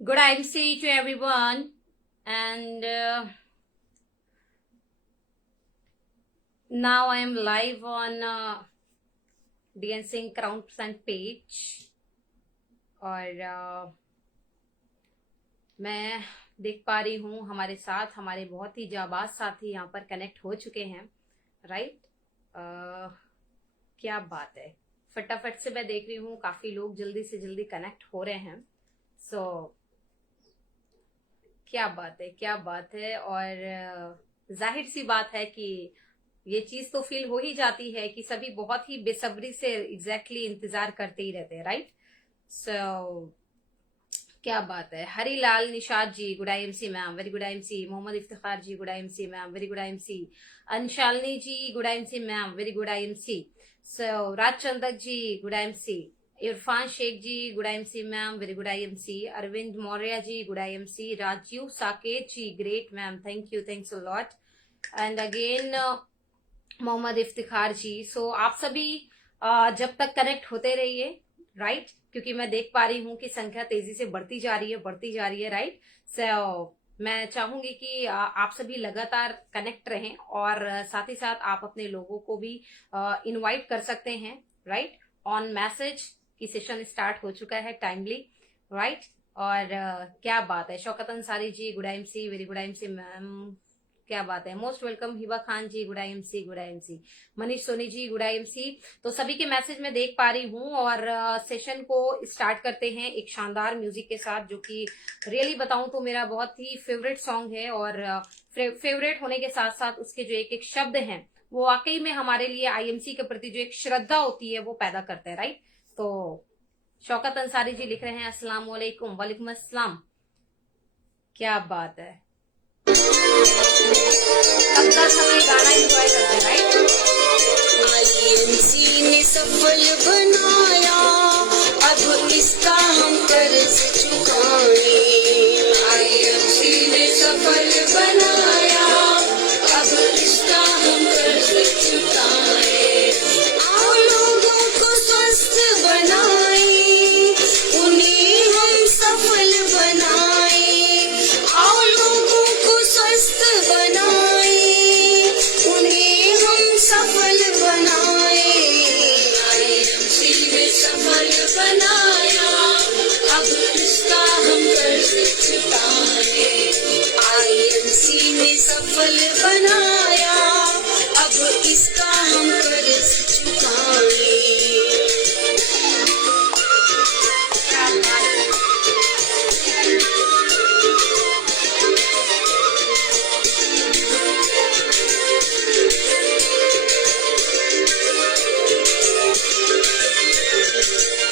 Good IMC to everyone, and now I am live on DNC Crown Percent page और मैं देख पा रही हूँ हमारे साथ हमारे बहुत ही जाबाज साथी यहाँ पर कनेक्ट हो चुके हैं, राइट? क्या बात है, फटाफट से मैं देख रही हूँ काफी लोग जल्दी से जल्दी कनेक्ट हो रहे हैं। सो क्या बात है। और जाहिर सी बात है कि ये चीज तो फील हो ही जाती है कि सभी बहुत ही बेसब्री से एग्जैक्टली इंतजार करते ही रहते हैं, राइट? सो क्या बात है। Harilal Nishad ji, good IMC ma'am, very good IMC। Mohammad Iftikhar ji, good IMC ma'am, very good IMC। Anshalini ji, good IMC ma'am, very good IMC। So Rajchandak ji, good IMC। Irfan Sheikh ji, good IMC ma'am, very good IMC। Arvind Maurya ji, good IMC। Rajeev Saket ji, great ma'am, thank you, thanks a lot. And again Mohammad Iftikhar ji. So आप सभी जब तक connect होते रहिए, right? क्योंकि मैं देख पा रही हूँ कि संख्या तेजी से बढ़ती जा रही है, राइट? सो मैं चाहूंगी कि आप सभी लगातार कनेक्ट रहें और साथ ही साथ आप अपने लोगों को भी इनवाइट कर सकते हैं, राइट? ऑन मैसेज की सेशन स्टार्ट हो चुका है टाइमली, राइट? और क्या बात है। Shaukat Ansari ji, good IMC, very good IMC ma'am, क्या बात है। Most welcome Hiba Khan ji, good IMC। Manish Soni ji, good IMC। तो सभी के मैसेज में देख पा रही हूँ और सेशन को स्टार्ट करते हैं एक शानदार म्यूजिक के साथ, जो कि रियली बताऊं तो मेरा बहुत ही फेवरेट सॉन्ग है। और फेवरेट होने के साथ साथ उसके जो एक एक शब्द हैं वो वाकई में हमारे लिए IMC के प्रति जो एक श्रद्धा होती है वो पैदा करते हैं, राइट? तो शौकत अंसारी जी लिख रहे हैं अस्सलाम वालेकुम। वालेकुम अस्सलाम। क्या बात है। तब तक हम ये गाना एंजॉय करते हैं, राइट? IMC ने सफल बनाया, अब इसका हम कर्ज चुकाए। IMC ने सफल बनाया, अब इसका हम कर्ज चुकाए। आओ लोगों को स्वस्थ बनाए, उन्हें हम सफल बनाए। आओ लोगों को स्वस्थ बनाए, उन्हें हम सफल बनाए। IMC ने सफल बनाया, अब इसका हम कर्ज चुकाए। IMC ने सफल बनाया, अब इसका हम कर्ज चुकाए।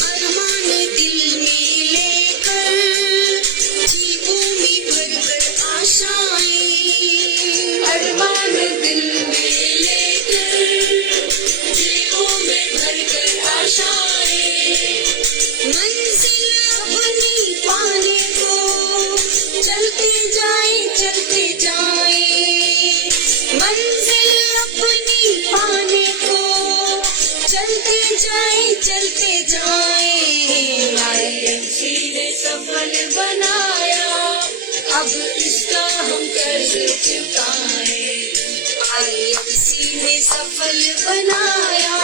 अरमान दिल में लेकर जीवों में भरकर आशाएं। अरमान दिल में लेकर जीवों में भरकर आशाएं। मंजिल अपनी पाने को चलते जाए। मंजिल अपनी पाने को चलते जाए। IMC ने सफल बनाया, अब इसका हम कर्ज चुकाए। IMC ने सफल बनाया,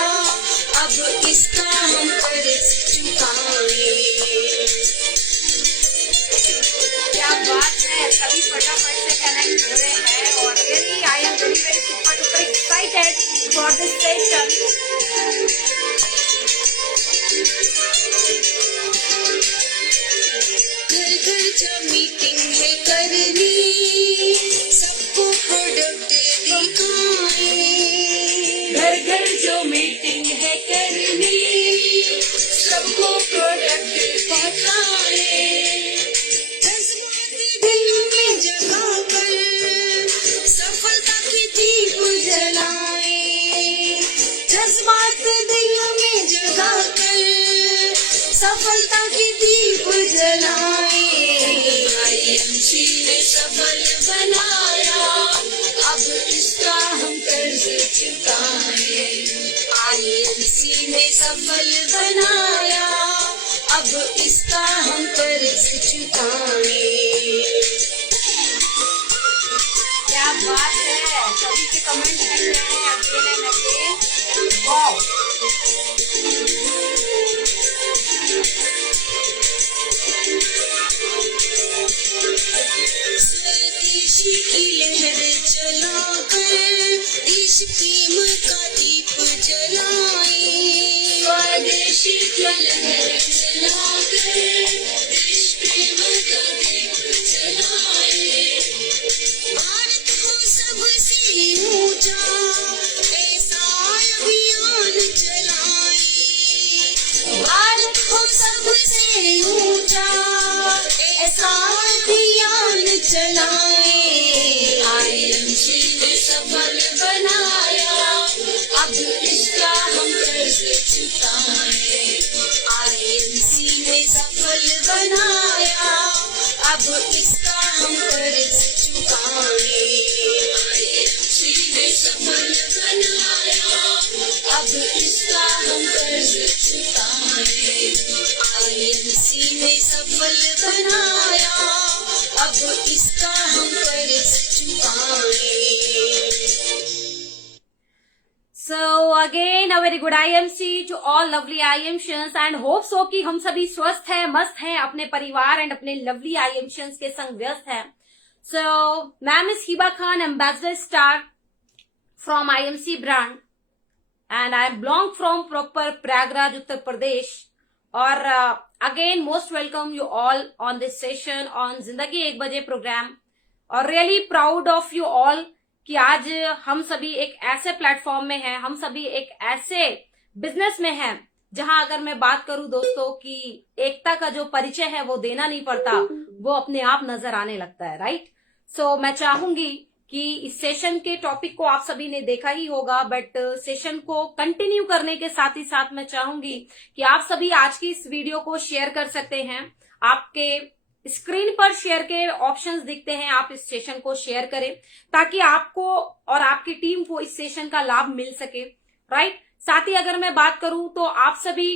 अब इसका हम कर्ज चुकाए। क्या बात है, सभी फटाफट से कनेक्ट हो रहे हैं और really I am very very super duper excited for this session. घर घर जब मीटिंग है करनी, सबको प्रोडक्ट दिखाए। घर घर जो मीटिंग है करनी, सबको प्रोडक्ट दिखाए। जज्बात दिल में जगा कर सफलता की दीप जलाए। जज्बात दिल में जगा कर सफलता की दीप जलाए। IMC ने सफल बनाया, अब इसका हम कर्ज चुकाए। IMC ने सफल बनाया, अब इसका हम कर्ज चुकाएं। क्या बात है, सभी के कमेंट मिल रहे हैं अगेन एंड अगेन। वाओ, स्वदेशी की लहर चलाकर देश प्रेम का दीप जलाएं। स्वदेशी की लहर चलाकर देश प्रेम का दीप जलाएं। भारत हो सबसे ऊंचा ऐसा अभियान चलाएं। भारत हो सबसे ऊंचा ऐसा अभियान चलाएं। आईएमसी ने सफल बनाया, अब इसका हम कर्ज चुकाएं। आईएमसी ने सफल बनाया, अब इसका हम कर्ज चुकाएं। आईएमसी ने सफल बनाया, अब इसका हम कर्ज चुकाएं। आईएमसी ने सफल बनाया, अब इसका हम कर्ज चुकाएं। So again a very good IMC to all lovely IMCians and hope so कि हम सभी स्वस्थ हैं, मस्त हैं, अपने परिवार एंड अपने lovely IMCians के संग व्यस्त हैं। So ma'am is Hiba Khan, ambassador star from IMC brand and I belong from proper Prayagraj, Uttar Pradesh. और again most welcome you all on this session on जिंदगी 1 बजे प्रोग्राम और really proud of you all कि आज हम सभी एक ऐसे प्लेटफॉर्म में हैं, हम सभी एक ऐसे बिजनेस में हैं जहां अगर मैं बात करूं दोस्तों कि एकता का जो परिचय है वो देना नहीं पड़ता, वो अपने आप नजर आने लगता है, राइट। सो मैं चाहूंगी कि इस सेशन के टॉपिक को आप सभी ने देखा ही होगा, बट सेशन को कंटिन्यू करने के साथ ही साथ मैं चाहूंगी कि आप सभी आज की इस वीडियो को शेयर कर सकते हैं। आपके स्क्रीन पर शेयर के ऑप्शंस दिखते हैं, आप इस सेशन को शेयर करें ताकि आपको और आपकी टीम को इस सेशन का लाभ मिल सके, राइट। साथ ही अगर मैं बात करूं तो आप सभी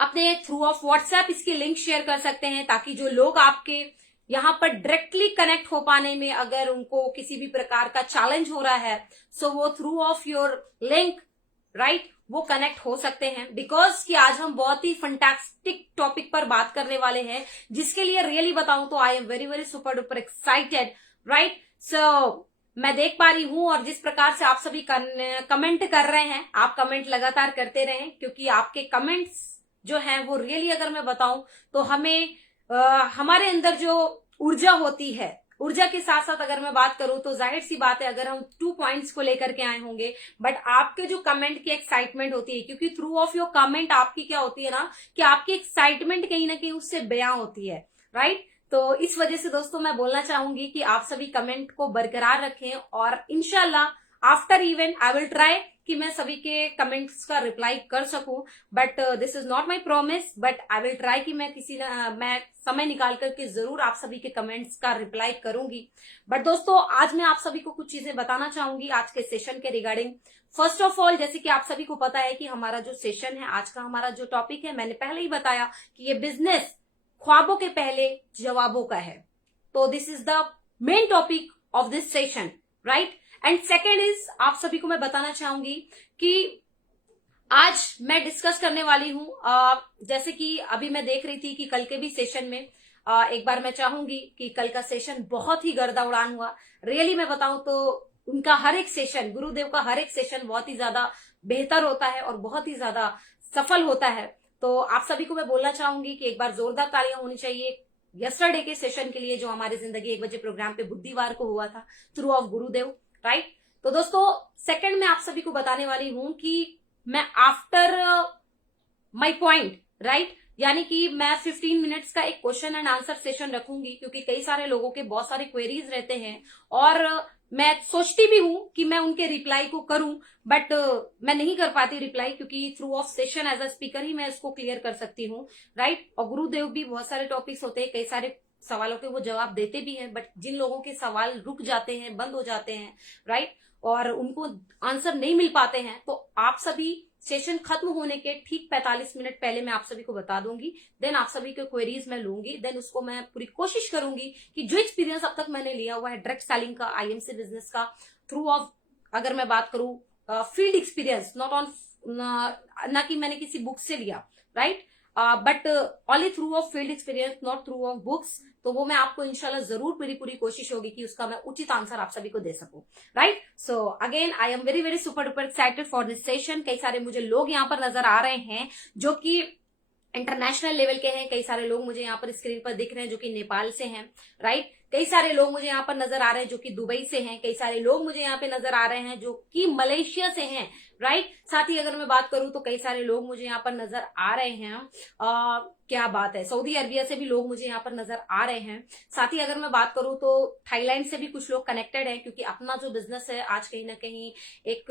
अपने थ्रू ऑफ व्हाट्सएप इसकी लिंक शेयर कर सकते हैं ताकि जो लोग आपके यहाँ पर डायरेक्टली कनेक्ट हो पाने में अगर उनको किसी भी प्रकार का चैलेंज हो रहा है, सो वो through of your link, right, वो कनेक्ट हो सकते हैं। बिकॉज कि आज हम बहुत ही फंटास्टिक टॉपिक पर बात करने वाले हैं जिसके लिए रियली बताऊं तो I am very very super duper excited, right. So मैं देख पा रही हूं और जिस प्रकार से आप सभी कमेंट कर रहे हैं, आप कमेंट लगातार करते रहें क्योंकि आपके कमेंट्स जो हैं वो रियली अगर मैं बताऊं तो हमें हमारे अंदर जो ऊर्जा होती है, ऊर्जा के साथ साथ अगर मैं बात करूं तो जाहिर सी बात है अगर हम 2 पॉइंट्स को लेकर के आए होंगे, बट आपके जो कमेंट की एक्साइटमेंट होती है, क्योंकि थ्रू ऑफ योर कमेंट आपकी क्या होती है ना कि आपकी एक्साइटमेंट कहीं ना कहीं उससे बयां होती है, राइट। तो इस वजह से दोस्तों मैं बोलना चाहूंगी कि आप सभी कमेंट को बरकरार रखें और इंशाल्लाह after event I will try कि मैं सभी के कमेंट्स का रिप्लाई कर सकूं, but this is not my promise, but I will try कि मैं मैं समय निकाल करके जरूर आप सभी के कमेंट्स का रिप्लाई करूंगी। बट दोस्तों आज मैं आप सभी को कुछ चीजें बताना चाहूंगी आज के सेशन के रिगार्डिंग। फर्स्ट ऑफ ऑल, जैसे कि आप सभी को पता है कि हमारा जो सेशन है, आज का हमारा जो टॉपिक है, मैंने पहले ही बताया कि ये बिजनेस ख्वाबों के पहले जवाबों का है। तो this is the main topic of this session, right. And second is, आप सभी को मैं बताना चाहूंगी कि आज मैं डिस्कस करने वाली हूं जैसे कि अभी मैं देख रही थी कि कल के भी सेशन में एक बार मैं चाहूंगी कि कल का सेशन बहुत ही गर्दा उड़ान हुआ। रियली मैं बताऊं तो उनका हर एक सेशन, गुरुदेव का हर एक सेशन बहुत ही ज्यादा बेहतर होता है और बहुत ही ज्यादा सफल होता है। तो आप सभी को मैं बोलना चाहूंगी कि एक बार जोरदार तालियां होनी चाहिए यस्टरडे के सेशन के लिए जो हमारे जिंदगी 1 बजे प्रोग्राम पे बुधवार को हुआ था थ्रू ऑफ गुरुदेव, राइट। तो दोस्तों सेकंड में आप सभी को बताने वाली हूं कि मैं आफ्टर माय पॉइंट, राइट, यानी कि मैं 15 मिनट्स का एक क्वेश्चन एंड आंसर सेशन रखूंगी क्योंकि कई सारे लोगों के बहुत सारे क्वेरीज रहते हैं और मैं सोचती भी हूं कि मैं उनके रिप्लाई को करूं, बट मैं नहीं कर पाती रिप्लाई क्योंकि through of session as a speaker ही मैं इसको क्लियर कर सकती हूं, राइट। और गुरुदेव भी बहुत सारे टॉपिक्स होते हैं, कई सारे सवालों के वो जवाब देते भी हैं, बट जिन लोगों के सवाल रुक जाते हैं, बंद हो जाते हैं, राइट, और उनको आंसर नहीं मिल पाते हैं, तो आप सभी सेशन खत्म होने के ठीक 45 मिनट पहले मैं आप सभी को बता दूंगी, देन आप सभी के क्वेरीज मैं लूंगी, देन उसको मैं पूरी कोशिश करूंगी कि जो एक्सपीरियंस अब तक मैंने लिया हुआ है डायरेक्ट सेलिंग का, आईएमसी बिजनेस का, थ्रू ऑफ अगर मैं बात करूं फील्ड एक्सपीरियंस, नॉट ऑन ना कि मैंने किसी बुक से लिया, right, but only through of field experience, not through of books, तो वो मैं आपको इंशाल्लाह जरूर पूरी कोशिश होगी कि उसका मैं उचित आंसर आप सभी को दे सकूं, right. So again I am very very super duper excited for this session. कई सारे मुझे लोग यहाँ पर नजर आ रहे हैं जो कि इंटरनेशनल लेवल के हैं, कई सारे लोग मुझे यहाँ पर स्क्रीन पर दिख रहे हैं जो कि नेपाल से हैं, राइट, कई सारे लोग मुझे यहाँ पर नजर आ रहे हैं जो कि दुबई से हैं, कई सारे लोग मुझे यहाँ पे नजर आ रहे हैं जो कि मलेशिया से हैं, राइट। साथ ही अगर मैं बात करूं तो कई सारे लोग मुझे यहाँ पर नजर आ रहे हैं, क्या बात है, सऊदी अरबिया से भी लोग मुझे यहाँ पर नजर आ रहे हैं। साथ ही अगर मैं बात करूं तो थाईलैंड से भी कुछ लोग कनेक्टेड हैं, क्योंकि अपना जो बिजनेस है आज कहीं ना कहीं एक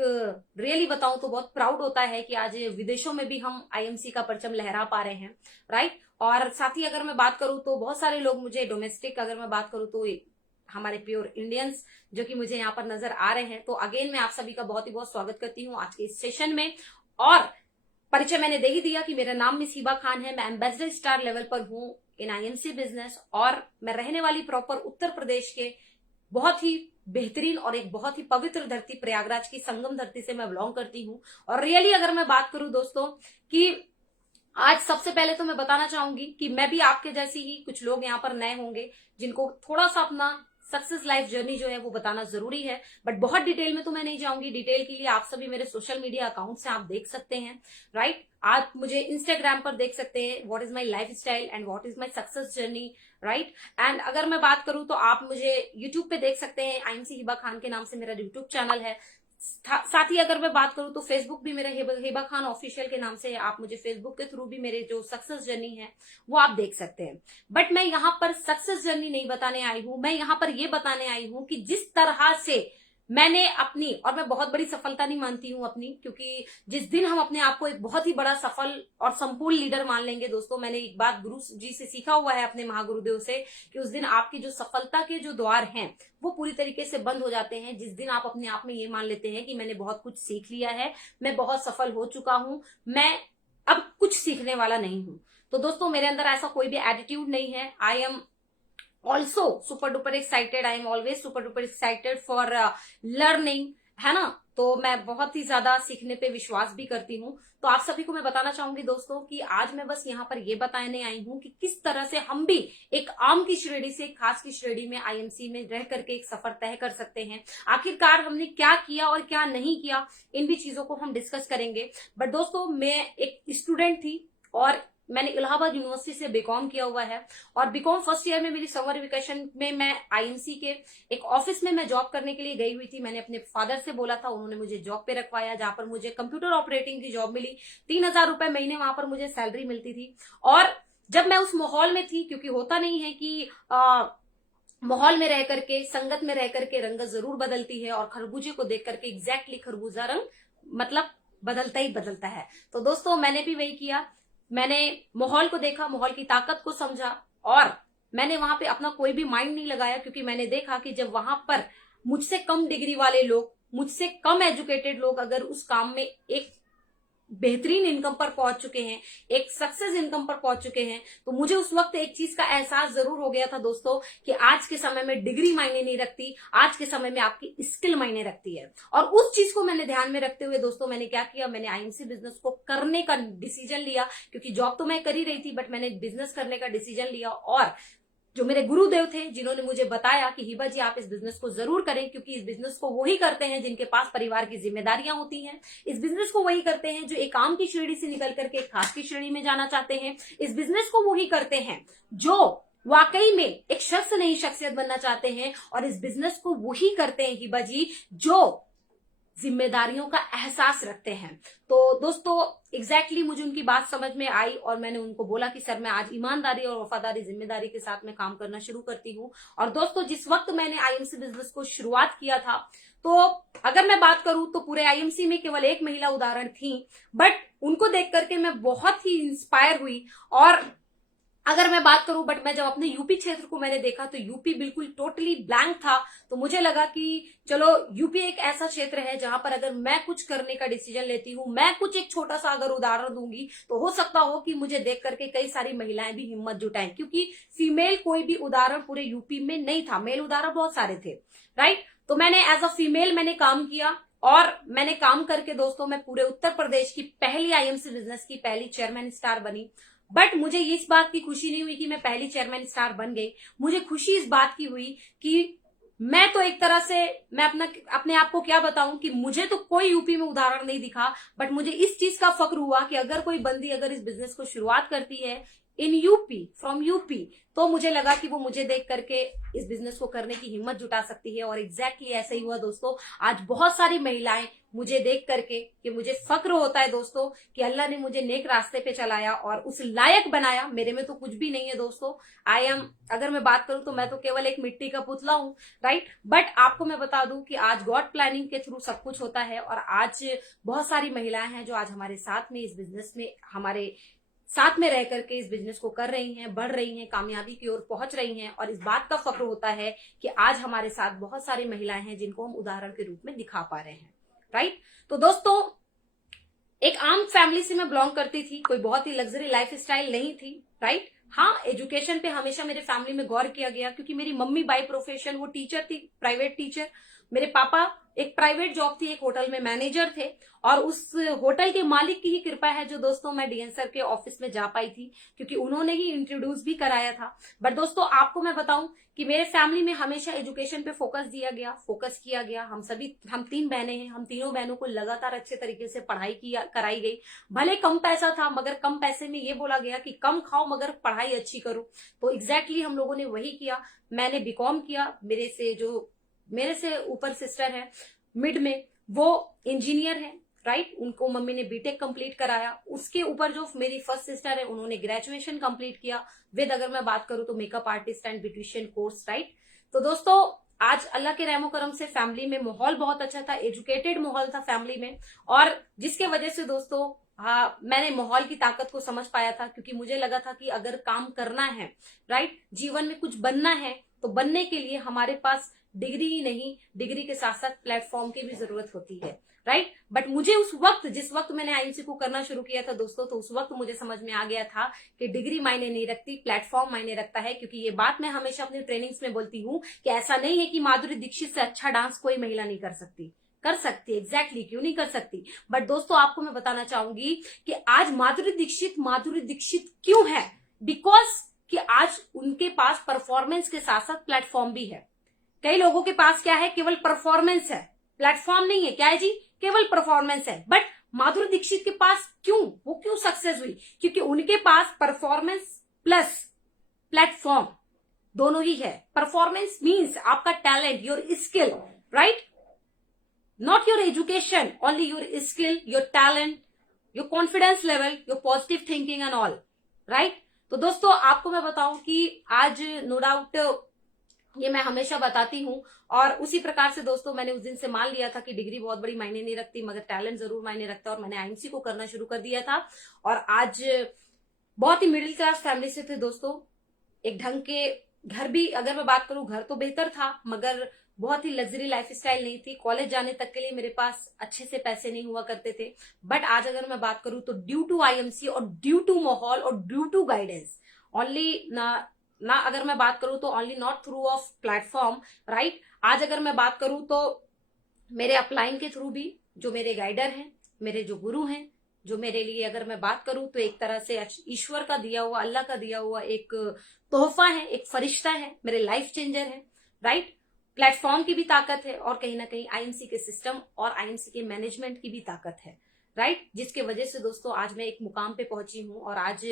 रियली बताऊं तो बहुत प्राउड होता है कि आज विदेशों में भी हम आईएमसी का परचम लहरा पा रहे हैं, राइट। और साथ ही अगर मैं बात करूं तो बहुत सारे लोग मुझे डोमेस्टिक अगर मैं बात करूं तो हमारे प्योर इंडियंस जो कि मुझे यहाँ पर नजर आ रहे हैं। तो अगेन मैं आप सभी का बहुत ही बहुत स्वागत करती हूँ आज के इस सेशन में। और परिचय मैंने दे ही दिया कि मेरा नाम मिस हिबा खान है, मैं एम्बेसडर स्टार लेवल पर हूँ इन आईएमसी बिजनेस, और मैं रहने वाली प्रॉपर उत्तर प्रदेश के बहुत ही बेहतरीन और एक बहुत ही पवित्र धरती प्रयागराज की संगम धरती से मैं बिलोंग करती हूँ। और रियली अगर मैं बात करूं दोस्तों कि आज सबसे पहले तो मैं बताना चाहूंगी कि मैं भी आपके जैसी ही कुछ लोग यहाँ पर नए होंगे जिनको थोड़ा सा अपना सक्सेस लाइफ जर्नी जो है वो बताना जरूरी है, बट बहुत डिटेल में तो मैं नहीं जाऊंगी। डिटेल के लिए आप सभी मेरे सोशल मीडिया अकाउंट से आप देख सकते हैं, राइट। आप मुझे इंस्टाग्राम पर देख सकते हैं, what is my life style and what is my success journey, right. And अगर मैं बात करूं तो आप मुझे यूट्यूब पे देख सकते हैं, आईएमसी हिबा खान के नाम से मेरा यूट्यूब चैनल है। साथ ही अगर मैं बात करूं तो फेसबुक भी मेरा हिबा खान ऑफिशियल के नाम से है, आप मुझे फेसबुक के थ्रू भी मेरे जो सक्सेस जर्नी है वो आप देख सकते हैं। बट मैं यहाँ पर सक्सेस जर्नी नहीं बताने आई हूं, मैं यहाँ पर ये बताने आई हूं कि जिस तरह से मैंने अपनी, और मैं बहुत बड़ी सफलता नहीं मानती हूं अपनी, क्योंकि जिस दिन हम अपने आप को एक बहुत ही बड़ा सफल और संपूर्ण लीडर मान लेंगे दोस्तों, मैंने एक बात गुरु जी से सीखा हुआ है अपने महागुरुदेव से कि उस दिन आपकी जो सफलता के जो द्वार हैं वो पूरी तरीके से बंद हो जाते हैं। जिस दिन आप अपने आप में ये मान लेते हैं कि मैंने बहुत कुछ सीख लिया है, मैं बहुत सफल हो चुका हूं, मैं अब कुछ सीखने वाला नहीं हूं। तो दोस्तों मेरे अंदर ऐसा कोई भी एटीट्यूड नहीं है। I am also super duper excited, I am always super duper excited for learning, है ना। तो मैं बहुत ही ज्यादा सीखने पे विश्वास भी करती हूँ। तो आप सभी को मैं बताना चाहूंगी दोस्तों कि आज मैं बस यहाँ पर ये बताने आई हूँ कि किस तरह से हम भी एक आम की श्रेणी से एक खास की श्रेणी में आईएमसी में रह करके एक सफर तय कर सकते हैं। आखिरकार हमने क्या किया और क्या नहीं किया, इन भी चीजों को हम डिस्कस करेंगे। बट दोस्तों मैं एक स्टूडेंट थी और मैंने इलाहाबाद यूनिवर्सिटी से बीकॉम किया हुआ है, और बीकॉम फर्स्ट ईयर में मेरी समर वेकेशन में मैं आईएमसी के एक ऑफिस में मैं जॉब करने के लिए गई हुई थी। मैंने अपने फादर से बोला था, उन्होंने मुझे जॉब पे रखवाया, जहां पर मुझे कंप्यूटर ऑपरेटिंग की जॉब मिली। 3,000 रुपए महीने वहां पर मुझे सैलरी मिलती थी। और जब मैं उस माहौल में थी, क्योंकि होता नहीं है कि माहौल में रह करके, संगत में रह करके रंगत जरूर बदलती है, और खरबूजे को देख करके एग्जैक्टली खरबूजा रंग मतलब बदलता ही बदलता है। तो दोस्तों मैंने भी वही किया, मैंने माहौल को देखा, माहौल की ताकत को समझा, और मैंने वहां पे अपना कोई भी माइंड नहीं लगाया, क्योंकि मैंने देखा कि जब वहां पर मुझसे कम डिग्री वाले लोग, मुझसे कम एजुकेटेड लोग अगर उस काम में एक बेहतरीन इनकम पर पहुंच चुके हैं, एक सक्सेस इनकम पर पहुंच चुके हैं, तो मुझे उस वक्त एक चीज का एहसास जरूर हो गया था दोस्तों कि आज के समय में डिग्री मायने नहीं रखती, आज के समय में आपकी स्किल मायने रखती है। और उस चीज को मैंने ध्यान में रखते हुए दोस्तों मैंने क्या किया, मैंने आईएमसी बिजनेस को करने का डिसीजन लिया, क्योंकि जॉब तो मैं कर ही रही थी, बट मैंने बिजनेस करने का डिसीजन लिया। और जो मेरे गुरुदेव थे जिन्होंने मुझे बताया कि हिबा जी आप इस बिजनेस को जरूर करें, क्योंकि इस बिजनेस को वही करते हैं जिनके पास परिवार की जिम्मेदारियां होती हैं। इस बिजनेस को वही करते हैं जो एक आम की श्रेणी से निकल करके एक खास की श्रेणी में जाना चाहते हैं। इस बिजनेस को वही करते हैं जो वाकई में एक शख्स नहीं शख्सियत बनना चाहते हैं, और इस बिजनेस को वही करते हैं हिबा जी जो जिम्मेदारियों का एहसास रखते हैं। तो दोस्तों एग्जैक्टली मुझे उनकी बात समझ में आई, और मैंने उनको बोला कि सर मैं आज ईमानदारी और वफादारी जिम्मेदारी के साथ में काम करना शुरू करती हूँ। और दोस्तों जिस वक्त मैंने आईएमसी बिजनेस को शुरुआत किया था, तो अगर मैं बात करूं तो पूरे आईएमसी में केवल एक महिला उदाहरण थी, बट उनको देख करके मैं बहुत ही इंस्पायर हुई, और अगर मैं बात करूं, बट मैं जब अपने यूपी क्षेत्र को मैंने देखा तो यूपी बिल्कुल टोटली ब्लैंक था। तो मुझे लगा कि चलो यूपी एक ऐसा क्षेत्र है जहां पर अगर मैं कुछ करने का डिसीजन लेती हूं, मैं कुछ एक छोटा सा अगर उदाहरण दूंगी, तो हो सकता हो कि मुझे देख करके कई सारी महिलाएं भी हिम्मत जुटाएं, क्योंकि फीमेल कोई भी उदाहरण पूरे यूपी में नहीं था, मेल उदाहरण बहुत सारे थे, राइट। तो मैंने एज अ फीमेल मैंने काम किया, और मैंने काम करके दोस्तों मैं पूरे उत्तर प्रदेश की पहली आईएमसी बिजनेस की पहली चेयरमैन स्टार बनी। बट मुझे इस बात की खुशी नहीं हुई कि मैं पहली चेयरमैन स्टार बन गई, मुझे खुशी इस बात की हुई कि मैं तो एक तरह से, मैं अपने आप को क्या बताऊं कि मुझे तो कोई यूपी में उदाहरण नहीं दिखा, बट मुझे इस चीज का फक्र हुआ कि अगर कोई बंदी अगर इस बिजनेस को शुरुआत करती है इन यूपी, फ्रॉम यूपी, तो मुझे लगा कि वो मुझे देख करके इस बिजनेस को करने की हिम्मत जुटा सकती है। और एग्जैक्टली ऐसा ही हुआ दोस्तों। आज बहुत सारी महिलाएं मुझे देख करके, कि मुझे फक्र होता है दोस्तों कि अल्लाह ने मुझे नेक रास्ते पे चलाया और उस लायक बनाया। मेरे में तो कुछ भी नहीं है दोस्तों, आई एम, अगर मैं बात करूं तो मैं तो केवल एक मिट्टी का पुतला हूं, राइट। बट आपको मैं बता दूं कि आज गॉड प्लानिंग के थ्रू सब कुछ होता है, और आज बहुत सारी महिलाएं हैं जो आज हमारे साथ में इस बिजनेस में, हमारे साथ में रह करके इस बिजनेस को कर रही हैं, बढ़ रही हैं, कामयाबी की ओर पहुंच रही हैं। और इस बात का फक्र होता है कि आज हमारे साथ बहुत सारी महिलाएं हैं जिनको हम उदाहरण के रूप में दिखा पा रहे हैं, राइट। तो दोस्तों, एक आम फैमिली से मैं बिलोंग करती थी, कोई बहुत ही लग्जरी लाइफ स्टाइल नहीं थी, राइट। हाँ, एजुकेशन पे हमेशा मेरे फैमिली में गौर किया गया, क्योंकि मेरी मम्मी बाय प्रोफेशन वो टीचर थी, प्राइवेट टीचर। मेरे पापा एक प्राइवेट जॉब थी, एक होटल में मैनेजर थे, और उस होटल के मालिक की ही कृपा है जो दोस्तों मैं डीएन सर के ऑफिस में जा पाई थी, क्योंकि उन्होंने ही इंट्रोड्यूस भी कराया था। बट दोस्तों, आपको मैं बताऊं कि मेरे फैमिली में हमेशा एजुकेशन पे फोकस दिया गया, फोकस किया गया। हम 3 बहनें हैं, हम तीनों बहनों को लगातार अच्छे तरीके से पढ़ाई कराई गई। भले कम पैसा था, मगर कम पैसे में ये बोला गया कि कम खाओ मगर पढ़ाई अच्छी करो। तो एग्जैक्टली हम लोगों ने वही किया। मैंने बीकॉम किया, मेरे से ऊपर सिस्टर है मिड में, वो इंजीनियर है, राइट। उनको मम्मी ने बीटेक कंप्लीट कराया। उसके ऊपर जो मेरी फर्स्ट सिस्टर है, उन्होंने ग्रेजुएशन कंप्लीट किया विद, अगर मैं बात करूं तो makeup artist and beautician course, right. तो दोस्तों, आज अल्लाह के रहमो करम से फैमिली में माहौल बहुत अच्छा था, एजुकेटेड माहौल था फैमिली में, और जिसके वजह से दोस्तों, हाँ, मैंने माहौल की ताकत को समझ पाया था, क्योंकि मुझे लगा था कि अगर काम करना है, राइट, जीवन में कुछ बनना है, तो बनने के लिए हमारे पास डिग्री ही नहीं, डिग्री के साथ साथ प्लेटफॉर्म की भी जरूरत होती है, राइट। बट मुझे उस वक्त, जिस वक्त मैंने आईएमसी को करना शुरू किया था दोस्तों, तो उस वक्त मुझे समझ में आ गया था कि डिग्री मायने नहीं रखती, प्लेटफॉर्म मायने रखता है। क्योंकि ये बात मैं हमेशा अपनी ट्रेनिंग्स में बोलती हूँ कि ऐसा नहीं है कि माधुरी दीक्षित से अच्छा डांस कोई महिला नहीं कर सकती, कर सकती, एग्जैक्टली क्यों नहीं कर सकती। बट दोस्तों, आपको मैं बताना चाहूंगी कि आज माधुरी दीक्षित क्यों है, बिकॉज कि आज उनके पास परफॉर्मेंस के साथ साथ प्लेटफॉर्म भी है। कई लोगों के पास क्या है, केवल परफॉर्मेंस है, प्लेटफॉर्म नहीं है। क्या है जी, केवल परफॉर्मेंस है। बट माधुरी दीक्षित के पास वो क्यों सक्सेस हुई, क्योंकि उनके पास परफॉर्मेंस प्लस प्लेटफॉर्म दोनों ही है। परफॉर्मेंस मीन्स आपका talent, your skill, right, not your education, only your skill, your talent, your confidence level, your positive thinking and all, right. तो दोस्तों, आपको मैं बताऊं कि आज नो डाउट, ये मैं हमेशा बताती हूँ, और उसी प्रकार से दोस्तों मैंने उस दिन से मान लिया था कि डिग्री बहुत बड़ी मायने नहीं रखती, मगर टैलेंट जरूर मायने रखता है। और मैंने आईएमसी को करना शुरू कर दिया था, और आज बहुत ही मिडिल क्लास फैमिली से थे दोस्तों। एक ढंग के घर भी, अगर मैं बात करूं, घर तो बेहतर था, मगर बहुत ही लग्जरी लाइफ स्टाइल नहीं थी। कॉलेज जाने तक के लिए मेरे पास अच्छे से पैसे नहीं हुआ करते थे। बट आज अगर मैं बात करूं तो ड्यू टू आईएमसी और ड्यू टू माहौल और ड्यू टू गाइडेंस, ओनली ना अगर मैं बात करूं तो only not through of platform, right. आज अगर मैं बात करूं तो मेरे अपलाइन के थ्रू भी जो मेरे गाइडर हैं, मेरे जो गुरु हैं, जो मेरे लिए, अगर मैं बात करूं तो एक तरह से ईश्वर का दिया हुआ, अल्लाह का दिया हुआ एक तोहफा है, एक फरिश्ता है, मेरे लाइफ चेंजर है, राइट। प्लेटफॉर्म की भी ताकत है, और कहीं ना कहीं आईएमसी के सिस्टम और आईएमसी के मैनेजमेंट की भी ताकत है, राइट, जिसके वजह से दोस्तों आज मैं एक मुकाम पे पहुंची हूँ, और आज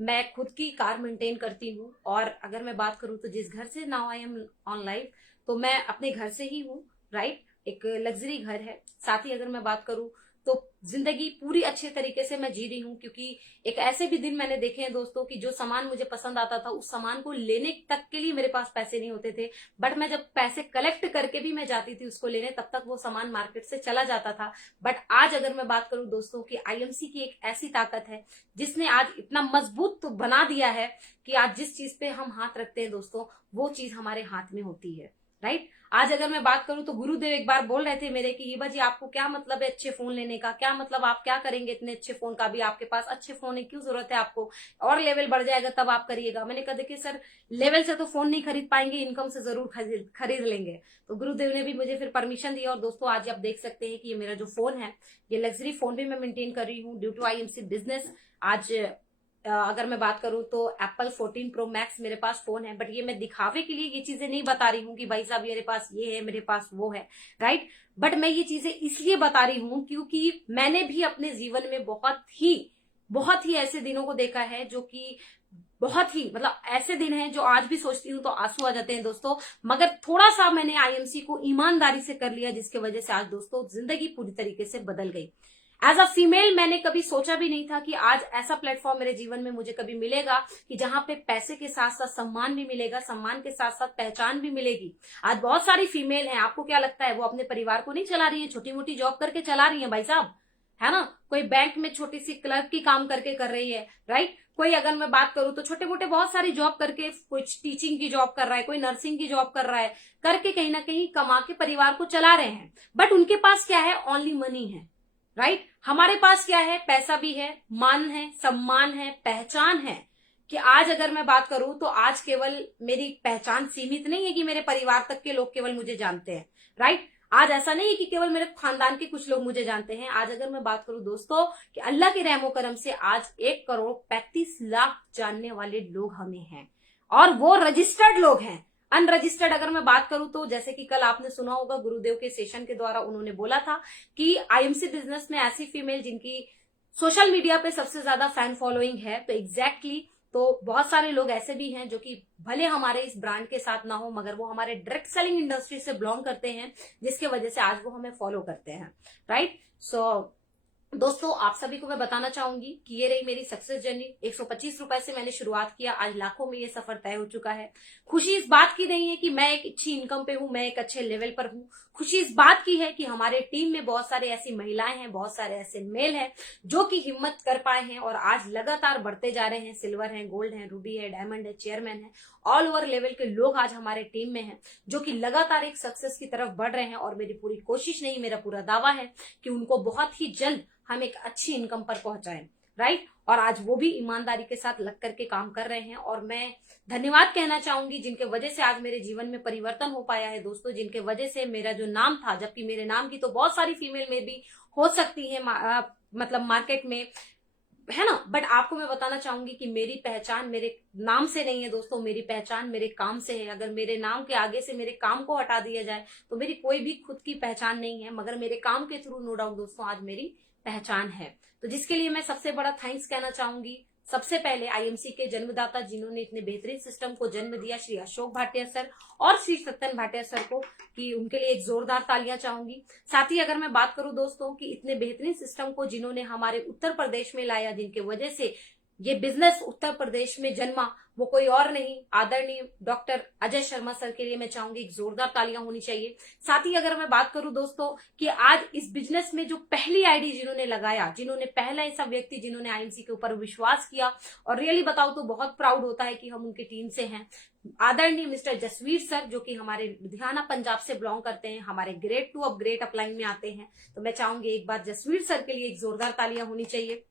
मैं खुद की कार मेंटेन करती हूँ। और अगर मैं बात करूँ तो जिस घर से now I am on life, तो मैं अपने घर से ही हूँ, राइट। एक लग्जरी घर है। साथ ही अगर मैं बात करूँ तो जिंदगी पूरी अच्छे तरीके से मैं जी रही हूँ, क्योंकि एक ऐसे भी दिन मैंने देखे हैं दोस्तों कि जो सामान मुझे पसंद आता था उस सामान को लेने तक के लिए मेरे पास पैसे नहीं होते थे, बट मैं जब पैसे कलेक्ट करके भी मैं जाती थी उसको लेने तब तक वो सामान मार्केट से चला जाता था। बट आज अगर मैं बात करूं दोस्तों कि आईएमसी की एक ऐसी ताकत है जिसने आज इतना मजबूत तो बना दिया है कि आज जिस चीज पे हम हाथ रखते हैं दोस्तों वो चीज हमारे हाथ में होती है, राइट। आज अगर मैं बात करूं तो गुरुदेव एक बार बोल रहे थे मेरे कि हिबा जी आपको क्या मतलब है अच्छे फोन लेने का, क्या मतलब आप क्या करेंगे इतने अच्छे फोन का, भी आपके पास अच्छे फोन है क्यों जरूरत है आपको, और लेवल बढ़ जाएगा तब आप करिएगा। मैंने कहा देखिए सर, लेवल से तो फोन नहीं खरीद पाएंगे, इनकम से जरूर खरीद लेंगे। तो गुरुदेव ने भी मुझे फिर परमिशन दिया और दोस्तों आज आप देख सकते हैं कि ये मेरा जो फोन है ये लग्जरी फोन भी मैं मेंटेन कर रही हूँ ड्यू टू आईएमसी बिजनेस। आज अगर मैं बात करूं तो एप्पल 14 प्रो मैक्स मेरे पास फोन है, बट ये मैं दिखावे के लिए ये चीजें नहीं बता रही हूँ कि भाई साहब मेरे पास ये है मेरे पास वो है, राइट। बट मैं ये चीजें इसलिए बता रही हूँ क्योंकि मैंने भी अपने जीवन में बहुत ही ऐसे दिनों को देखा है जो कि बहुत ही मतलब ऐसे दिन हैं जो आज भी सोचती हूँ तो आंसू आ जाते हैं दोस्तों। मगर थोड़ा सा मैंने आईएमसी को ईमानदारी से कर लिया जिसकी वजह से आज दोस्तों जिंदगी पूरी तरीके से बदल गई। एज अ फीमेल मैंने कभी सोचा भी नहीं था कि आज ऐसा प्लेटफॉर्म मेरे जीवन में मुझे कभी मिलेगा कि जहां पे पैसे के साथ साथ सम्मान भी मिलेगा, सम्मान के साथ साथ पहचान भी मिलेगी। आज बहुत सारी फीमेल हैं, आपको क्या लगता है वो अपने परिवार को नहीं चला रही है, छोटी मोटी जॉब करके चला रही है भाई साहब, है ना। कोई बैंक में छोटी सी क्लर्क की काम करके कर रही है, राइट। कोई अगर मैं बात करूं तो छोटे मोटे बहुत सारी जॉब करके, कुछ टीचिंग की जॉब कर रहा है, कोई नर्सिंग की जॉब कर रहा है, करके कहीं ना कहीं कमा के परिवार को चला रहे हैं। बट उनके पास क्या है, ओनली मनी है, राइट। हमारे पास क्या है, पैसा भी है, मान है, सम्मान है, पहचान है। कि आज अगर मैं बात करूं तो आज केवल मेरी पहचान सीमित नहीं है कि मेरे परिवार तक के लोग केवल मुझे जानते हैं, राइट। आज ऐसा नहीं है कि केवल मेरे खानदान के कुछ लोग मुझे जानते हैं। आज अगर मैं बात करूं दोस्तों कि अल्लाह के रहमो करम से आज 1,35,00,000 जानने वाले लोग हमें हैं, और वो रजिस्टर्ड लोग हैं। अनरजिस्टर्ड अगर मैं बात करूं तो जैसे कि कल आपने सुना होगा गुरुदेव के सेशन के द्वारा उन्होंने बोला था कि आईएमसी बिजनेस में ऐसी फीमेल जिनकी सोशल मीडिया पे सबसे ज्यादा फैन फॉलोइंग है, तो एग्जैक्टली तो बहुत सारे लोग ऐसे भी हैं जो कि भले हमारे इस ब्रांड के साथ ना हो मगर वो हमारे डायरेक्ट सेलिंग इंडस्ट्री से बिलोंग करते हैं, जिसके वजह से आज वो हमें फॉलो करते हैं, राइट। सो दोस्तों आप सभी को मैं बताना चाहूंगी कि ये रही मेरी सक्सेस जर्नी। 125 रुपए से मैंने शुरुआत किया, आज लाखों में ये सफर तय हो चुका है। खुशी इस बात की नहीं है कि मैं एक अच्छी इनकम पे हूं, मैं एक अच्छे लेवल पर हूं। खुशी इस बात की है कि हमारे टीम में बहुत सारे ऐसी महिलाएं हैं, बहुत सारे ऐसे मेल हैं जो कि हिम्मत कर पाए हैं और आज लगातार बढ़ते जा रहे हैं। सिल्वर है, गोल्ड है, रूबी है, डायमंड है, चेयरमैन है, ऑल ओवर लेवल के लोग आज हमारे टीम में हैं जो कि लगातार एक सक्सेस की तरफ बढ़ रहे हैं। और मेरी पूरी कोशिश नहीं, मेरा पूरा दावा है कि उनको बहुत ही जल्द हम एक अच्छी इनकम पर पहुंचाएं, राइट। और आज वो भी ईमानदारी के साथ लग करके काम कर रहे हैं। और मैं धन्यवाद कहना चाहूंगी जिनके वजह से आज मेरे जीवन में परिवर्तन हो पाया है दोस्तों, जिनके वजह से मेरा जो नाम था, जबकि मेरे नाम की तो बहुत सारी फीमेल में भी हो सकती है मतलब मार्केट में, है ना। बट आपको मैं बताना चाहूंगी कि मेरी पहचान मेरे नाम से नहीं है दोस्तों, मेरी पहचान मेरे काम से है। अगर मेरे नाम के आगे से मेरे काम को हटा दिया जाए तो मेरी कोई भी खुद की पहचान नहीं है, मगर मेरे काम के थ्रू नो डाउट दोस्तों आज मेरी पहचान है। तो जिसके लिए मैं सबसे बड़ा थैंक्स कहना चाहूंगी सबसे पहले आईएमसी के जन्मदाता जिन्होंने इतने बेहतरीन सिस्टम को जन्म दिया, श्री अशोक भाटिया सर और श्री सत्यन भाटिया सर को, कि उनके लिए एक जोरदार तालियां चाहूंगी। साथ ही अगर मैं बात करूं दोस्तों कि इतने बेहतरीन सिस्टम को जिन्होंने हमारे उत्तर प्रदेश में लाया, जिनके वजह से ये बिजनेस उत्तर प्रदेश में जन्मा, वो कोई और नहीं आदरणीय डॉक्टर अजय शर्मा सर के लिए मैं चाहूंगी एक जोरदार तालियां होनी चाहिए। साथ ही अगर मैं बात करूं दोस्तों कि आज इस बिजनेस में जो पहली आईडी जिन्होंने लगाया, जिन्होंने पहला ऐसा व्यक्ति जिन्होंने आईएमसी के ऊपर विश्वास किया, और रियली बताऊं तो बहुत प्राउड होता है कि हम उनकी टीम से हैं, आदरणीय मिस्टर जसवीर सर जो कि हमारे लुधियाना पंजाब से बिलोंग करते हैं, हमारे ग्रेड 2 अब ग्रेट अपलाइन में आते हैं। तो मैं चाहूंगी एक बार जसवीर सर के लिए एक जोरदार तालियां होनी चाहिए।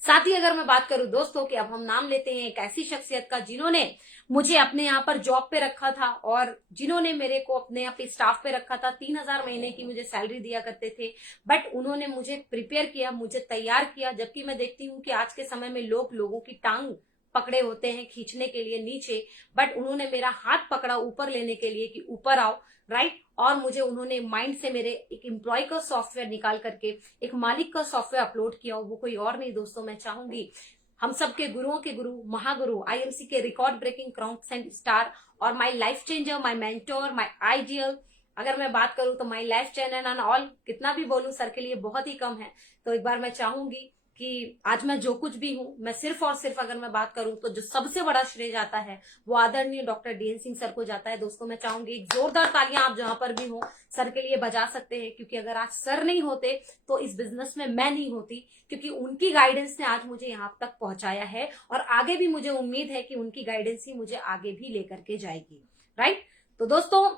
साथ ही अगर मैं बात करूं दोस्तों कि अब हम नाम लेते हैं एक ऐसी शख्सियत का जिन्होंने मुझे अपने यहाँ पर जॉब पे रखा था और जिन्होंने मेरे को अपने यहाँ पे स्टाफ पे रखा था। 3,000 महीने की मुझे सैलरी दिया करते थे, बट उन्होंने मुझे प्रिपेयर किया, मुझे तैयार किया। जबकि मैं देखती हूँ कि आज के समय में लोगों की टांग पकड़े होते हैं खींचने के लिए नीचे, बट उन्होंने मेरा हाथ पकड़ा ऊपर लेने के लिए कि ऊपर आओ, राइट। और मुझे उन्होंने माइंड से मेरे एक एम्प्लॉय का सॉफ्टवेयर निकाल करके एक मालिक का सॉफ्टवेयर अपलोड किया, और वो कोई और नहीं दोस्तों, मैं चाहूंगी हम सबके गुरुओं के गुरु, महागुरु, आईएमसी के रिकॉर्ड ब्रेकिंग क्राउन स्टार और my life changer, my mentor, my ideal, अगर मैं बात करूं तो my life channel and all, कितना भी बोलूं सर के लिए बहुत ही कम है। तो एक बार मैं चाहूंगी कि आज मैं जो कुछ भी हूं, मैं सिर्फ और सिर्फ अगर मैं बात करूं तो जो सबसे बड़ा श्रेय जाता है वो आदरणीय डॉक्टर DN सिंह सर को जाता है। दोस्तों मैं चाहूंगी एक जोरदार तालियां आप जहां पर भी हो सर के लिए बजा सकते हैं, क्योंकि अगर आज सर नहीं होते तो इस बिजनेस में मैं नहीं होती, क्योंकि उनकी गाइडेंस ने आज मुझे यहाँ तक पहुंचाया है और आगे भी मुझे उम्मीद है कि उनकी गाइडेंस ही मुझे आगे भी लेकर के जाएगी, राइट। तो दोस्तों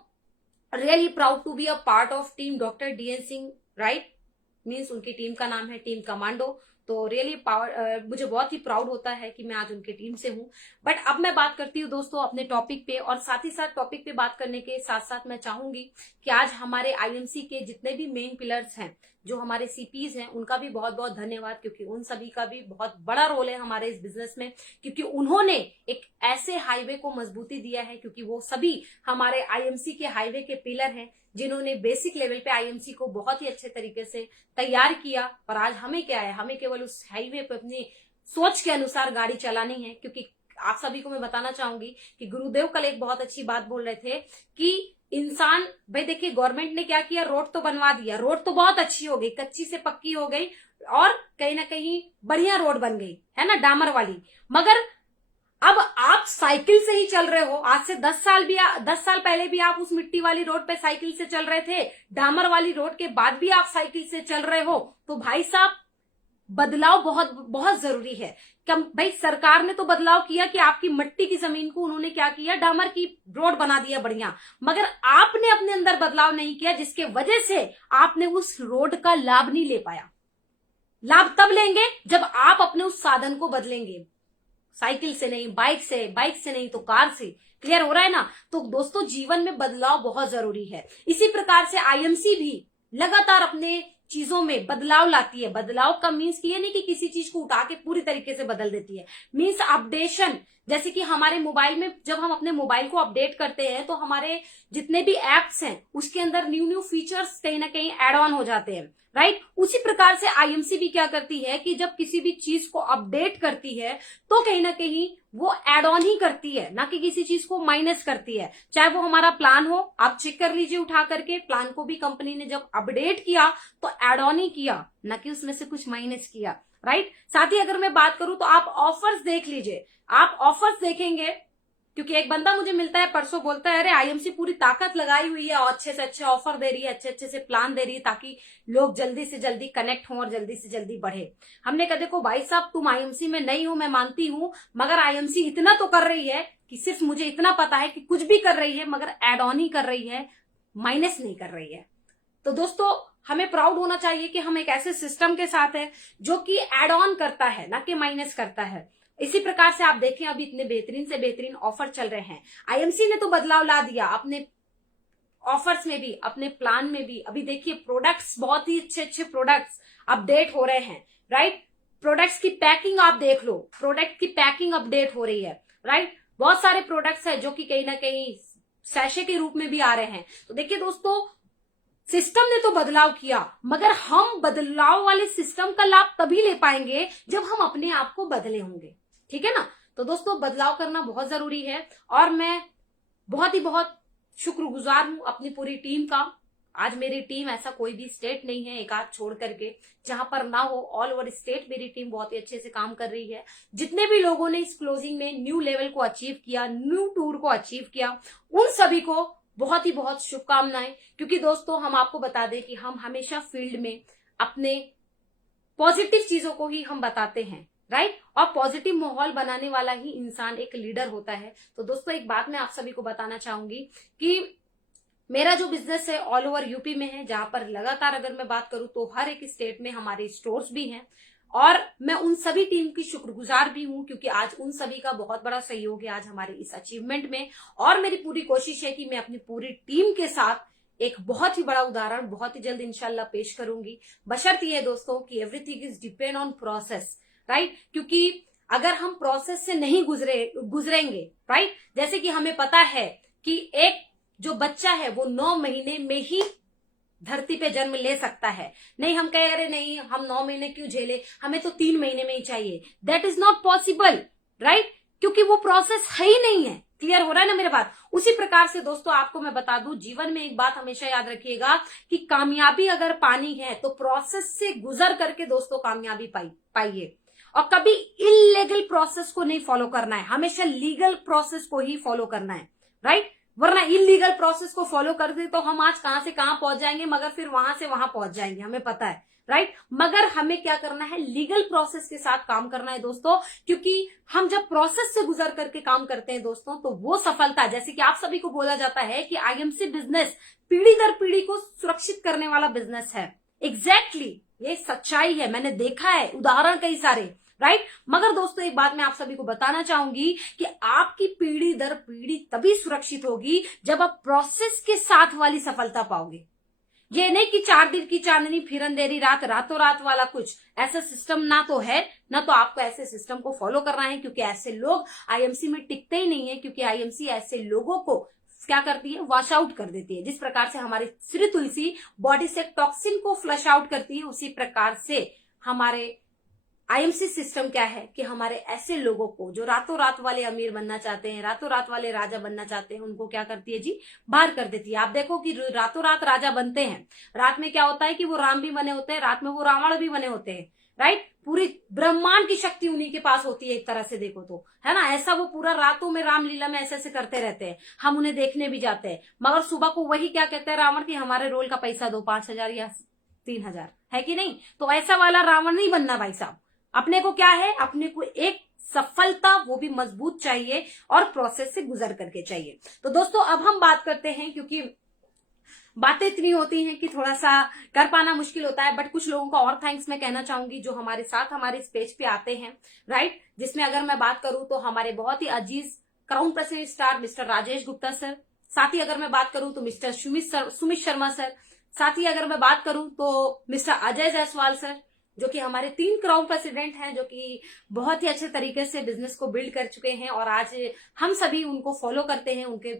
really proud to be a part of team doctor DN Singh, right, means उनकी टीम का नाम है टीम कमांडो। तो रियली मुझे बहुत ही प्राउड होता है कि मैं आज उनके टीम से हूं। बट अब मैं बात करती हूँ दोस्तों अपने टॉपिक पे, और साथ ही साथ टॉपिक पे बात करने के साथ साथ मैं चाहूंगी कि आज हमारे IMC के जितने भी मेन पिलर्स हैं, जो हमारे CPs हैं, उनका भी बहुत बहुत धन्यवाद, क्योंकि उन सभी का भी बहुत बड़ा रोल है हमारे इस बिजनेस में, क्योंकि उन्होंने एक ऐसे हाईवे को मजबूती दिया है, क्योंकि वो सभी हमारे IMC के हाईवे के पिलर हैं जिन्होंने बेसिक लेवल पे IMC को बहुत ही अच्छे तरीके से तैयार किया। और आज हमें क्या है, हमें केवल उस हाईवे पे अपनी सोच के अनुसार गाड़ी चलानी है। क्योंकि आप सभी को मैं बताना चाहूंगी कि गुरुदेव कल एक बहुत अच्छी बात बोल रहे थे कि इंसान, भाई देखिए गवर्नमेंट ने क्या किया, रोड तो बनवा दिया, रोड तो बहुत अच्छी हो गई, कच्ची से पक्की हो गई और कहीं ना कहीं बढ़िया रोड बन गई है ना, डामर वाली, मगर अब आप साइकिल से ही चल रहे हो। आज से 10 साल पहले भी आप उस मिट्टी वाली रोड पे साइकिल से चल रहे थे, डामर वाली रोड के बाद भी आप साइकिल से चल रहे हो। तो भाई साहब बदलाव बहुत बहुत जरूरी है। भाई सरकार ने तो बदलाव किया कि आपकी मिट्टी की जमीन को उन्होंने क्या किया, डामर की रोड बना दिया बढ़िया, मगर आपने अपने अंदर बदलाव नहीं किया, जिसके वजह से आपने उस रोड का लाभ नहीं ले पाया। लाभ तब लेंगे जब आप अपने उस साधन को बदलेंगे, साइकिल से नहीं, बाइक से नहीं तो कार से। क्लियर हो रहा है ना। तो दोस्तों जीवन में बदलाव बहुत जरूरी है। इसी प्रकार से IMC भी लगातार अपने चीजों में बदलाव लाती है। बदलाव का मीन्स ये नहीं कि किसी चीज को उठा के पूरी तरीके से बदल देती है, मीन्स अपडेशन। जैसे कि हमारे मोबाइल में जब हम अपने मोबाइल को अपडेट करते हैं तो हमारे जितने भी एप्स हैं उसके अंदर न्यू फीचर्स कहीं ना कहीं एड ऑन हो जाते हैं, राइट। उसी प्रकार से IMC भी क्या करती है कि जब किसी भी चीज को अपडेट करती है तो कहीं ना कहीं वो एड ऑन ही करती है, ना कि किसी चीज को माइनस करती है। चाहे वो हमारा प्लान हो, आप चेक कर लीजिए उठा करके, प्लान को भी कंपनी ने जब अपडेट किया तो एड ऑन ही किया, ना कि उसमें से कुछ माइनस किया, राइट। साथ ही अगर मैं बात करूं तो आप ऑफर्स देख लीजिए, आप ऑफर्स देखेंगे, क्योंकि एक बंदा मुझे मिलता है परसों, बोलता है अरे IMC पूरी ताकत लगाई हुई है और अच्छे से अच्छे ऑफर दे रही है, अच्छे अच्छे से प्लान दे रही है ताकि लोग जल्दी से जल्दी कनेक्ट हों और जल्दी से जल्दी बढ़े। हमने कहा देखो भाई साहब तुम IMC में नहीं हो, मैं मानती हूं, मगर IMC इतना तो कर रही है कि सिर्फ मुझे इतना पता है कि कुछ भी कर रही है मगर एड ऑन ही कर रही है, माइनस नहीं कर रही है। तो दोस्तों हमें प्राउड होना चाहिए कि हम एक ऐसे सिस्टम के साथ है जो कि एड ऑन करता है, ना कि माइनस करता है। इसी प्रकार से आप देखें अभी इतने बेहतरीन से बेहतरीन ऑफर चल रहे हैं। IMC ने तो बदलाव ला दिया अपने ऑफर्स में भी, अपने प्लान में भी। अभी देखिए प्रोडक्ट्स, बहुत ही अच्छे अच्छे प्रोडक्ट्स अपडेट हो रहे हैं, राइट। प्रोडक्ट्स की पैकिंग आप देख लो, प्रोडक्ट की पैकिंग अपडेट हो रही है, राइट। बहुत सारे प्रोडक्ट्स है जो कि कहीं ना कहीं सैशे के रूप में भी आ रहे हैं। तो देखिए दोस्तों सिस्टम ने तो बदलाव किया, मगर हम बदलाव वाले सिस्टम का लाभ तभी ले पाएंगे जब हम अपने आप को बदले होंगे, ठीक है ना। तो दोस्तों बदलाव करना बहुत जरूरी है और मैं बहुत शुक्रगुजार हूं अपनी पूरी टीम का। आज मेरी टीम ऐसा कोई भी स्टेट नहीं है एक आध छोड़ करके जहां पर ना हो, ऑल ओवर स्टेट मेरी टीम बहुत ही अच्छे से काम कर रही है। जितने भी लोगों ने इस क्लोजिंग में न्यू लेवल को अचीव किया, न्यू टूर को अचीव किया, उन सभी को बहुत शुभकामनाएं। क्योंकि दोस्तों हम आपको बता दें कि हम हमेशा फील्ड में अपने पॉजिटिव चीजों को ही हम बताते हैं, राइट। और पॉजिटिव माहौल बनाने वाला ही इंसान एक लीडर होता है। तो दोस्तों एक बात मैं आप सभी को बताना चाहूंगी कि मेरा जो बिजनेस है ऑल ओवर यूपी में है, जहां पर लगातार अगर मैं बात करूं तो हर एक स्टेट में हमारे स्टोर्स भी हैं और मैं उन सभी टीम की शुक्रगुजार भी हूं, क्योंकि आज उन सभी का बहुत बड़ा सहयोग है आज हमारे इस अचीवमेंट में। और मेरी पूरी कोशिश है कि मैं अपनी पूरी टीम के साथ एक बहुत ही बड़ा उदाहरण बहुत ही जल्द इंशाल्लाह पेश करूंगी। बशर्ते ये दोस्तों कि everything is depend on process, right. क्योंकि अगर हम प्रोसेस से नहीं गुजरेंगे, राइट, जैसे कि हमें पता है कि एक जो बच्चा है वो 9 महीने में ही धरती पे जन्म ले सकता है। नहीं हम कह रहे नहीं हम 9 महीने क्यों झेले, हमें तो 3 महीने में ही चाहिए, that is not possible, right. क्योंकि वो प्रोसेस है ही नहीं है। क्लियर हो रहा है ना मेरे बात। उसी प्रकार से दोस्तों आपको मैं बता दूं, जीवन में एक बात हमेशा याद रखिएगा कि कामयाबी अगर पानी है तो प्रोसेस से गुजर करके दोस्तों कामयाबी पाइए। और कभी इलीगल प्रोसेस को नहीं फॉलो करना है, हमेशा लीगल प्रोसेस को ही फॉलो करना है, राइट। वरना इलीगल प्रोसेस को फॉलो कर दे तो हम आज कहां से कहां पहुंच जाएंगे, मगर फिर वहां से वहां पहुंच जाएंगे, हमें पता है, राइट। मगर हमें क्या करना है, लीगल प्रोसेस के साथ काम करना है दोस्तों, क्योंकि हम जब प्रोसेस से गुजर करके काम करते हैं दोस्तों तो वो सफलता, जैसे कि आप सभी को बोला जाता है कि आईएमसी बिजनेस पीढ़ी दर पीढ़ी को सुरक्षित करने वाला बिजनेस है। एग्जैक्टली ये सच्चाई है, मैंने देखा है उदाहरण कई सारे, राइट। मगर दोस्तों एक बात मैं आप सभी को बताना चाहूंगी कि आपकी पीढ़ी दर पीढ़ी तभी सुरक्षित होगी जब आप प्रोसेस के साथ वाली सफलता पाओगे। ये नहीं कि 4 दिन की चांदनी फिर अंधेरी रात, रातों रात वाला कुछ ऐसा सिस्टम ना तो है, ना तो आपको ऐसे सिस्टम को फॉलो करना है, क्योंकि ऐसे लोग आईएमसी में टिकते ही नहीं है, क्योंकि आईएमसी ऐसे लोगों को क्या करती है, वॉश आउट कर देती है। जिस प्रकार से हमारी श्री तुलसी बॉडी से टॉक्सिन को फ्लश आउट करती है, उसी प्रकार से हमारे आईएमसी सिस्टम क्या है कि हमारे ऐसे लोगों को जो रातों रात वाले अमीर बनना चाहते हैं, रातों रात वाले राजा बनना चाहते हैं, उनको क्या करती है जी, बाहर कर देती है। आप देखो कि रातों रात राजा बनते हैं, रात में क्या होता है कि वो राम भी बने होते हैं, रात में वो रावण भी बने होते हैं, राइट। पूरी ब्रह्मांड की शक्ति उन्हीं के पास होती है एक तरह से देखो तो, है ना। ऐसा वो पूरा रातों में रामलीला में ऐसे ऐसे करते रहते हैं, हम उन्हें देखने भी जाते हैं, मगर सुबह को वही क्या कहते हैं रावण की, हमारे रोल का पैसा दो, 5,000 या 3,000, है कि नहीं। तो ऐसा वाला रावण नहीं बनना भाई साहब। अपने को क्या है, अपने को एक सफलता, वो भी मजबूत चाहिए और प्रोसेस से गुजर करके चाहिए। तो दोस्तों अब हम बात करते हैं, क्योंकि बातें इतनी होती हैं कि थोड़ा सा कर पाना मुश्किल होता है, बट कुछ लोगों का और थैंक्स मैं कहना चाहूंगी जो हमारे साथ हमारे इस पेज पे आते हैं, राइट। जिसमें अगर मैं बात करूं तो हमारे बहुत ही अजीज crown president star mister Rajesh Gupta sir, साथ ही अगर मैं बात करूं तो मिस्टर सुमित शर्मा सर, साथ ही अगर मैं बात करूं तो मिस्टर अजय जायसवाल सर, जो कि हमारे 3 क्राउन प्रेसिडेंट हैं, जो कि बहुत ही अच्छे तरीके से बिजनेस को बिल्ड कर चुके हैं और आज हम सभी उनको फॉलो करते हैं, उनके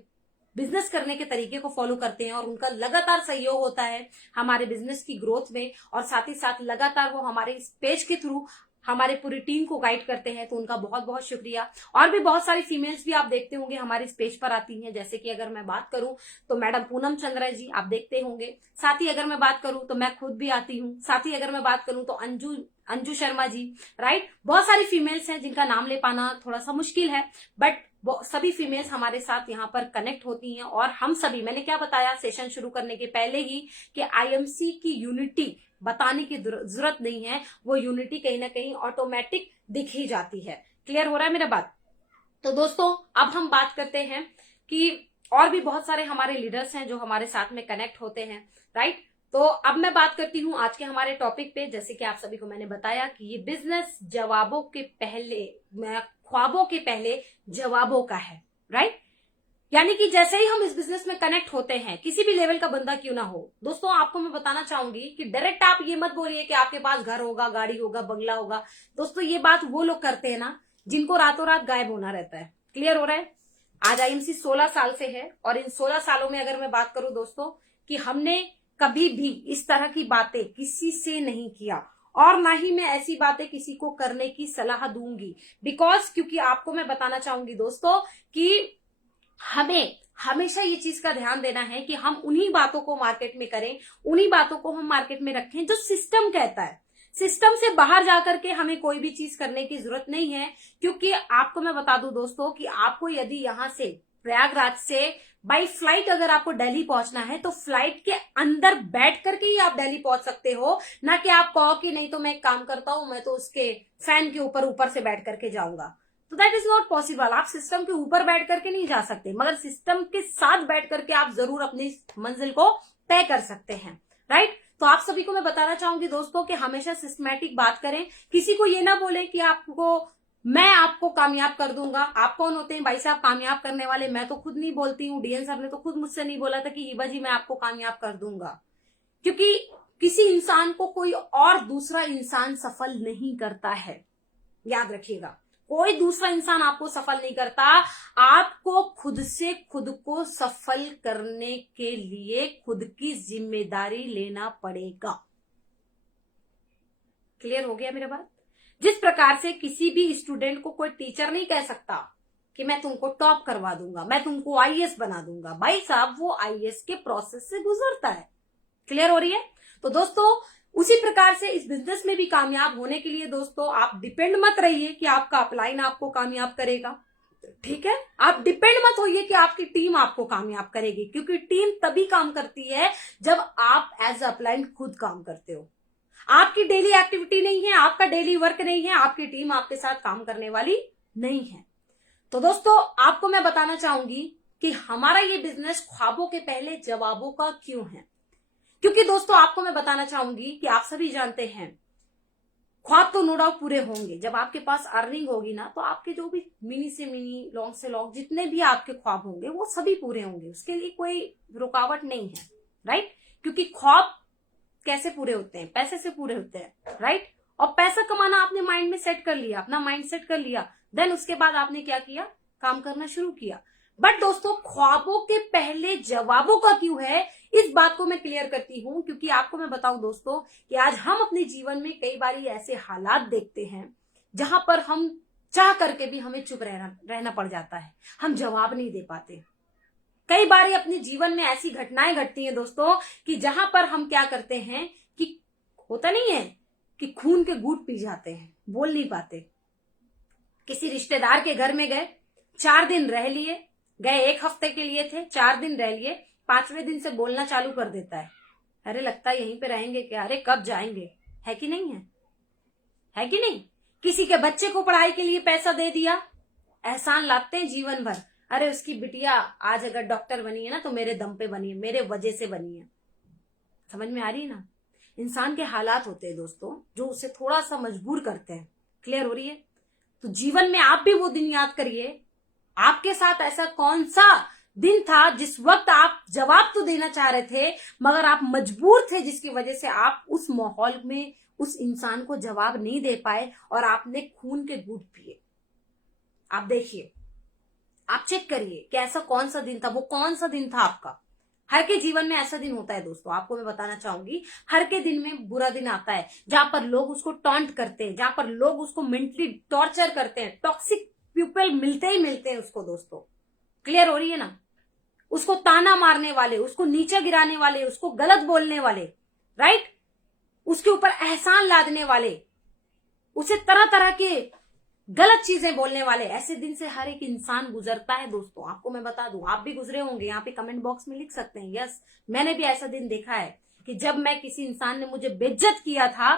बिजनेस करने के तरीके को फॉलो करते हैं और उनका लगातार सहयोग होता है हमारे बिजनेस की ग्रोथ में, और साथ ही साथ लगातार वो हमारे इस पेज के थ्रू हमारे पूरी टीम को गाइड करते हैं, तो उनका बहुत बहुत शुक्रिया। और भी बहुत सारी फीमेल्स भी आप देखते होंगे हमारे इस पेज पर आती हैं, जैसे कि अगर मैं बात करूं तो मैडम पूनम चंद्रा जी आप देखते होंगे, साथ ही अगर मैं बात करूं तो मैं खुद भी आती हूं, साथ ही अगर मैं बात करूं तो अंजू शर्मा जी, राइट। बहुत सारी फीमेल्स हैं जिनका नाम ले पाना थोड़ा सा मुश्किल है, बट सभी फीमेल्स हमारे साथ यहाँ पर कनेक्ट होती हैं। और हम सभी, मैंने क्या बताया सेशन शुरू करने के पहले ही कि आईएमसी की यूनिटी बताने की जरूरत नहीं है, वो यूनिटी कहीं ना कहीं ऑटोमेटिक दिख ही जाती है। क्लियर हो रहा है मेरा बात। तो दोस्तों अब हम बात करते हैं कि और भी बहुत सारे हमारे लीडर्स हैं जो हमारे साथ में कनेक्ट होते हैं, राइट। तो अब मैं बात करती हूं आज के हमारे टॉपिक पे। जैसे कि आप सभी को मैंने बताया कि ये बिजनेस जवाबों के पहले, ख्वाबों के पहले जवाबों का है, राइट। यानी कि जैसे ही हम इस बिजनेस में कनेक्ट होते हैं, किसी भी लेवल का बंदा क्यों ना हो, दोस्तों आपको मैं बताना चाहूंगी कि डायरेक्ट आप ये मत बोलिए कि आपके पास घर होगा, गाड़ी होगा, बंगला होगा। दोस्तों ये बात वो लोग करते हैं ना जिनको रातों रात गायब होना रहता है। क्लियर हो रहा है। आज आईएमसी 16 साल से है और इन 16 सालों में अगर मैं बात करूं दोस्तों कि हमने कभी भी इस तरह की बातें किसी से नहीं किया, और ना ही मैं ऐसी बातें किसी को करने की सलाह दूंगी, बिकॉज क्योंकि आपको मैं बताना चाहूंगी दोस्तों कि हमें हमेशा ये चीज का ध्यान देना है कि हम उन्हीं बातों को मार्केट में करें, उन्हीं बातों को हम मार्केट में रखें जो सिस्टम कहता है। सिस्टम से बाहर जाकर के हमें कोई भी चीज करने की जरूरत नहीं है, क्योंकि आपको मैं बता दूं दोस्तों कि आपको यदि यहां से प्रयागराज से बाई फ्लाइट अगर आपको दिल्ली पहुंचना है तो फ्लाइट के अंदर बैठ करके ही आप दिल्ली पहुंच सकते हो, ना कि आप कहो कि नहीं तो मैं एक काम करता हूं, मैं तो उसके फैन के ऊपर से बैठ करके जाऊंगा। तो दैट इज नॉट पॉसिबल। आप सिस्टम के ऊपर बैठ करके नहीं जा सकते, मगर सिस्टम के साथ बैठ करके आप जरूर अपनी मंजिल को तय कर सकते हैं, राइट। तो आप सभी को मैं बताना चाहूंगी दोस्तों कि हमेशा सिस्टमैटिक बात करें, किसी को ये ना बोले कि मैं आपको कामयाब कर दूंगा। आप कौन होते हैं भाई साहब कामयाब करने वाले? मैं तो खुद नहीं बोलती हूँ, डीएन सर ने तो खुद मुझसे नहीं बोला था कि हिबा जी मैं आपको कामयाब कर दूंगा, क्योंकि किसी इंसान को कोई और दूसरा इंसान सफल नहीं करता है। याद रखिएगा, कोई दूसरा इंसान आपको सफल नहीं करता। आपको खुद से खुद को सफल करने के लिए खुद की जिम्मेदारी लेना पड़ेगा। क्लियर हो गया मेरा बात? जिस प्रकार से किसी भी स्टूडेंट को कोई टीचर नहीं कह सकता कि मैं तुमको टॉप करवा दूंगा, मैं तुमको आईएएस बना दूंगा। भाई साहब वो आईएएस के प्रोसेस से गुजरता है। क्लियर हो रही है? तो दोस्तों उसी प्रकार से इस बिजनेस में भी कामयाब होने के लिए दोस्तों आप डिपेंड मत रहिए कि आपका अपलाइन आपको कामयाब करेगा, ठीक है? आप डिपेंड मत होइए कि आपकी टीम आपको कामयाब करेगी, क्योंकि टीम तभी काम करती है जब आप एज अपलाइन खुद काम करते हो। आपकी डेली एक्टिविटी नहीं है, आपका डेली वर्क नहीं है, आपकी टीम आपके साथ काम करने वाली नहीं है। तो दोस्तों आपको मैं बताना चाहूंगी कि हमारा ये बिजनेस ख्वाबों के पहले जवाबों का क्यों है। क्योंकि दोस्तों आपको मैं बताना चाहूंगी कि आप सभी जानते हैं ख्वाब तो नो डाउट पूरे होंगे। जब आपके पास अर्निंग होगी ना तो आपके जो भी मिनी से मिनी, लॉन्ग से लॉन्ग जितने भी आपके ख्वाब होंगे वो सभी पूरे होंगे, उसके लिए कोई रुकावट नहीं है, राइट? क्योंकि ख्वाब कैसे पूरे होते हैं? पैसे से पूरे होते हैं, राइट? और पैसा कमाना आपने माइंड में सेट कर लिया, अपना माइंड सेट कर लिया, देन उसके बाद आपने क्या किया? काम करना शुरू किया। बट दोस्तों ख्वाबों के पहले जवाबों का क्यों है, इस बात को मैं क्लियर करती हूं, क्योंकि आपको मैं बताऊं दोस्तों कि आज हम अपने जीवन में कई बार ऐसे हालात देखते हैं जहां पर हम चाह करके भी हमें चुप रहना पड़ जाता है, हम जवाब नहीं दे पाते। कई बार अपने जीवन में ऐसी घटनाएं घटती हैं दोस्तों कि जहां पर हम क्या करते हैं कि होता नहीं है कि खून के घूंट पी जाते हैं, बोल नहीं पाते। किसी रिश्तेदार के घर में गए, 4 दिन रह लिए, गए 1 हफ्ते के लिए थे, 4 दिन रह लिए, 5वें दिन से बोलना चालू कर देता है, अरे लगता है यहीं पे रहेंगे क्या, अरे कब जाएंगे। है कि नहीं है? है कि नहीं? किसी के बच्चे को पढ़ाई के लिए पैसा दे दिया, एहसान लाते हैं जीवन भर, अरे उसकी बिटिया आज अगर डॉक्टर बनी है ना तो मेरे दम पे बनी है, मेरे वजह से बनी है। समझ में आ रही है ना? इंसान के हालात होते हैं दोस्तों जो उसे थोड़ा सा मजबूर करते हैं। क्लियर हो रही है? तो जीवन में आप भी वो दिन याद करिए, आपके साथ ऐसा कौन सा दिन था जिस वक्त आप जवाब तो देना चाह रहे थे मगर आप मजबूर थे, जिसकी वजह से आप उस माहौल में उस इंसान को जवाब नहीं दे पाए और आपने खून के घूंट पिए। आप देखिए, आप चेक करिए कि ऐसा कौन सा दिन था, वो कौन सा दिन था आपका। हर के जीवन में ऐसा दिन होता है दोस्तों, आपको मैं बताना चाहूंगी, हर के दिन में बुरा दिन आता है जहां पर लोग उसको टॉन्ट करते हैं, जहां पर लोग उसको मेंटली टॉर्चर करते हैं, टॉक्सिक पीपल मिलते ही मिलते हैं उसको दोस्तों। क्लियर हो रही है ना? उसको ताना मारने वाले, उसको नीचे गिराने वाले, उसको गलत बोलने वाले, राइट? उसके ऊपर एहसान लादने वाले, उसे तरह तरह के गलत चीजें बोलने वाले, ऐसे दिन से हर एक इंसान गुजरता है दोस्तों। आपको मैं बता दूं, आप भी गुजरे होंगे, यहाँ पे कमेंट बॉक्स में लिख सकते हैं, यस मैंने भी ऐसा दिन देखा है कि जब मैं किसी इंसान ने मुझे बेइज्जत किया था,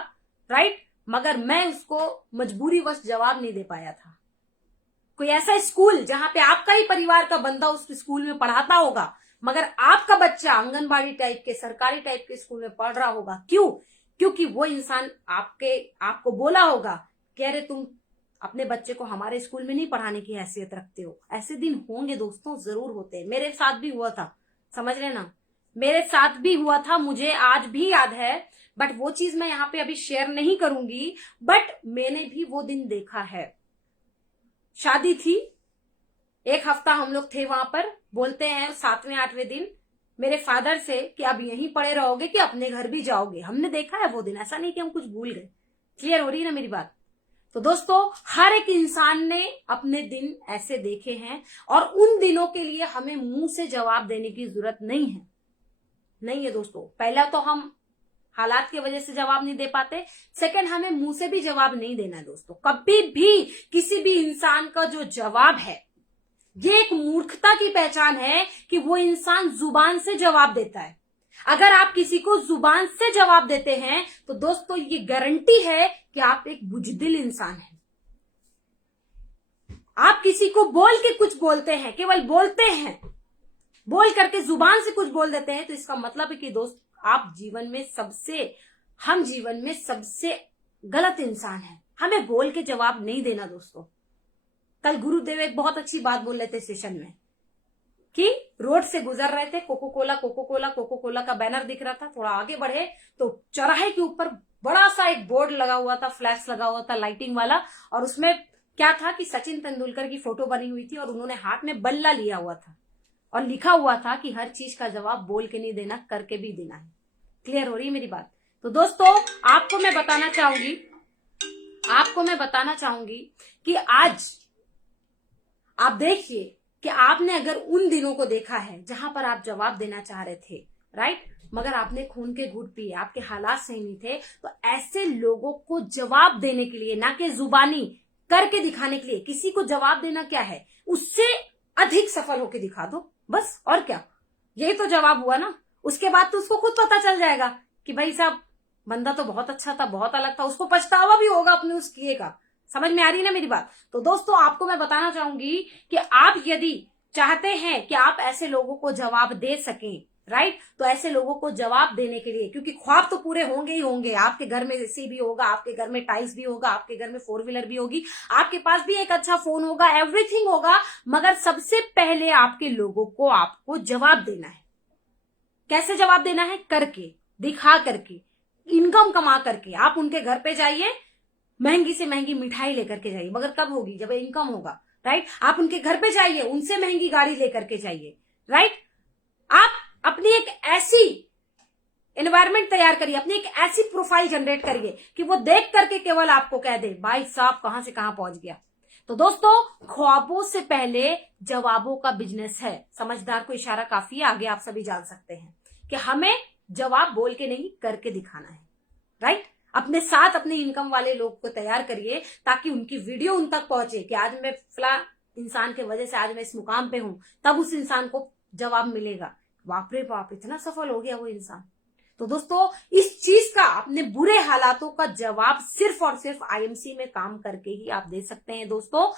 राइट, मगर मैं उसको मजबूरीवश जवाब नहीं दे पाया था। कोई ऐसा स्कूल जहां पे आपका ही परिवार का बंदा उस स्कूल में पढ़ाता होगा मगर आपका बच्चा आंगनबाड़ी टाइप के, सरकारी टाइप के स्कूल में पढ़ रहा होगा, क्यों? क्योंकि वो इंसान आपको बोला होगा कि अरे तुम अपने बच्चे को हमारे स्कूल में नहीं पढ़ाने की हैसियत रखते हो। ऐसे दिन होंगे दोस्तों, जरूर होते हैं। मेरे साथ भी हुआ था, समझ रहे ना? मेरे साथ भी हुआ था, मुझे आज भी याद है, बट वो चीज मैं यहाँ पे अभी शेयर नहीं करूंगी। बट मैंने भी वो दिन देखा है। शादी थी, 1 हफ्ता हम लोग थे वहां पर, बोलते हैं 7वें 8वें दिन मेरे फादर से कि अब यहीं पड़े रहोगे कि अपने घर भी जाओगे। हमने देखा है वो दिन, ऐसा नहीं कि हम कुछ भूल गए। क्लियर हो रही है ना मेरी बात? तो दोस्तों हर एक इंसान ने अपने दिन ऐसे देखे हैं और उन दिनों के लिए हमें मुंह से जवाब देने की जरूरत नहीं है दोस्तों। पहला तो हम हालात की वजह से जवाब नहीं दे पाते, सेकंड हमें मुंह से भी जवाब नहीं देना है दोस्तों। कभी भी किसी भी इंसान का जो जवाब है, ये एक मूर्खता की पहचान है कि वो इंसान जुबान से जवाब देता है। अगर आप किसी को जुबान से जवाब देते हैं तो दोस्तों ये गारंटी है कि आप एक बुजदिल इंसान हैं। आप किसी को बोल के कुछ बोलते हैं, केवल बोलते हैं, बोल करके जुबान से कुछ बोल देते हैं, तो इसका मतलब है कि दोस्त आप हम जीवन में सबसे गलत इंसान हैं। हमें बोल के जवाब नहीं देना दोस्तों। कल गुरुदेव एक बहुत अच्छी बात बोल रहे थे सेशन में कि रोड से गुजर रहे थे, कोको कोला का बैनर दिख रहा था। थोड़ा आगे बढ़े तो चौराहे के ऊपर बड़ा सा एक बोर्ड लगा हुआ था, फ्लैश लगा हुआ था लाइटिंग वाला, और उसमें क्या था कि सचिन तेंदुलकर की फोटो बनी हुई थी और उन्होंने हाथ में बल्ला लिया हुआ था और लिखा हुआ था कि हर चीज का जवाब बोल के नहीं देना, करके भी देना है। क्लियर हो रही है मेरी बात? तो दोस्तों आपको मैं बताना चाहूंगी कि आज आप देखिए कि आपने अगर उन दिनों को देखा है जहां पर आप जवाब देना चाह रहे थे, राइट, मगर आपने खून के घूंट पिए, आपके हालात सही नहीं थे, तो ऐसे लोगों को जवाब देने के लिए, ना कि जुबानी करके दिखाने के लिए, किसी को जवाब देना क्या है, उससे अधिक सफल होके दिखा दो, बस। और क्या, यही तो जवाब हुआ ना। उसके बाद तो उसको खुद पता चल जाएगा कि भाई साहब बंदा तो बहुत अच्छा था, बहुत अलग था, उसको पछतावा भी होगा अपने उस किए का। समझ में आ रही ना मेरी बात? तो दोस्तों आपको मैं बताना चाहूंगी कि आप यदि चाहते हैं कि आप ऐसे लोगों को जवाब दे सकें, राइट, तो ऐसे लोगों को जवाब देने के लिए, क्योंकि ख्वाब तो पूरे होंगे ही होंगे, आपके घर में एसी भी होगा, आपके घर में टाइल्स भी होगा, आपके घर में 4 व्हीलर भी होगी, आपके पास भी एक अच्छा फोन होगा, एवरीथिंग होगा, मगर सबसे पहले आपके लोगों को आपको जवाब देना है। कैसे जवाब देना है? करके, दिखा करके, इनकम कमा करके। आप उनके घर पे जाइए, महंगी से महंगी मिठाई लेकर के जाइए, मगर कब होगी? जब इनकम होगा, राइट। आप उनके घर पे जाइए, उनसे महंगी गाड़ी लेकर के जाइए, राइट। आप अपनी एक ऐसी एनवायरमेंट तैयार करिए, अपनी एक ऐसी प्रोफाइल जनरेट करिए कि वो देख करके केवल आपको कह दे भाई साहब कहां से कहां पहुंच गया। तो दोस्तों ख्वाबों से पहले जवाबों का बिजनेस है। समझदार को इशारा काफी है, आगे आप सभी जान सकते हैं कि हमें जवाब बोल के नहीं करके दिखाना है, राइट। अपने साथ अपने इनकम वाले लोग को तैयार करिए ताकि उनकी वीडियो उन तक पहुंचे कि आज मैं फला इंसान के वजह से आज मैं इस मुकाम पे हूं, तब उस इंसान को जवाब मिलेगा, बाप रे बाप इतना सफल हो गया वो इंसान। तो दोस्तों इस चीज का, अपने बुरे हालातों का जवाब सिर्फ और सिर्फ आईएमसी में काम करके ही आप दे सकते हैं दोस्तों।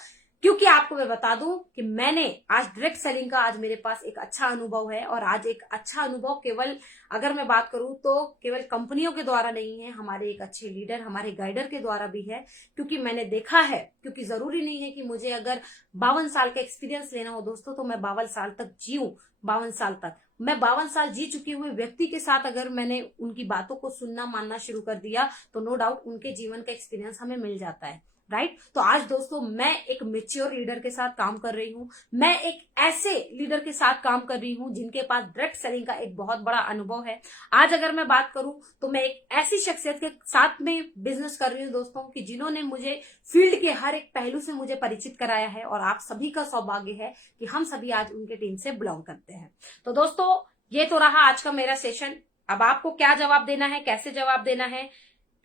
क्योंकि आपको मैं बता दूं कि मैंने आज डायरेक्ट सेलिंग का, आज मेरे पास एक अच्छा अनुभव है, और आज एक अच्छा अनुभव केवल अगर मैं बात करूं तो केवल कंपनियों के द्वारा नहीं है, हमारे एक अच्छे लीडर, हमारे गाइडर के द्वारा भी है। क्योंकि मैंने देखा है, क्योंकि जरूरी नहीं है कि मुझे अगर 52 साल का एक्सपीरियंस लेना हो दोस्तों तो मैं 52 साल तक जीऊं, 52 साल तक। मैं 52 साल जी चुके हुए व्यक्ति के साथ अगर मैंने उनकी बातों को सुनना मानना शुरू कर दिया तो नो डाउट उनके जीवन का एक्सपीरियंस हमें मिल जाता है, राइट। तो आज दोस्तों मैं एक मेच्योर लीडर के साथ काम कर रही हूं, मैं एक ऐसे लीडर के साथ काम कर रही हूं जिनके पास डायरेक्ट सेलिंग का एक बहुत बड़ा अनुभव है। आज अगर मैं बात करूं तो मैं एक ऐसी शख्सियत के साथ में बिजनेस कर रही हूं दोस्तों कि जिन्होंने मुझे फील्ड के हर एक पहलू से मुझे परिचित कराया है, और आप सभी का सौभाग्य है कि हम सभी आज उनके टीम से बिलोंग करते हैं। तो दोस्तों ये तो रहा आज का मेरा सेशन। अब आपको क्या जवाब देना है, कैसे जवाब देना है,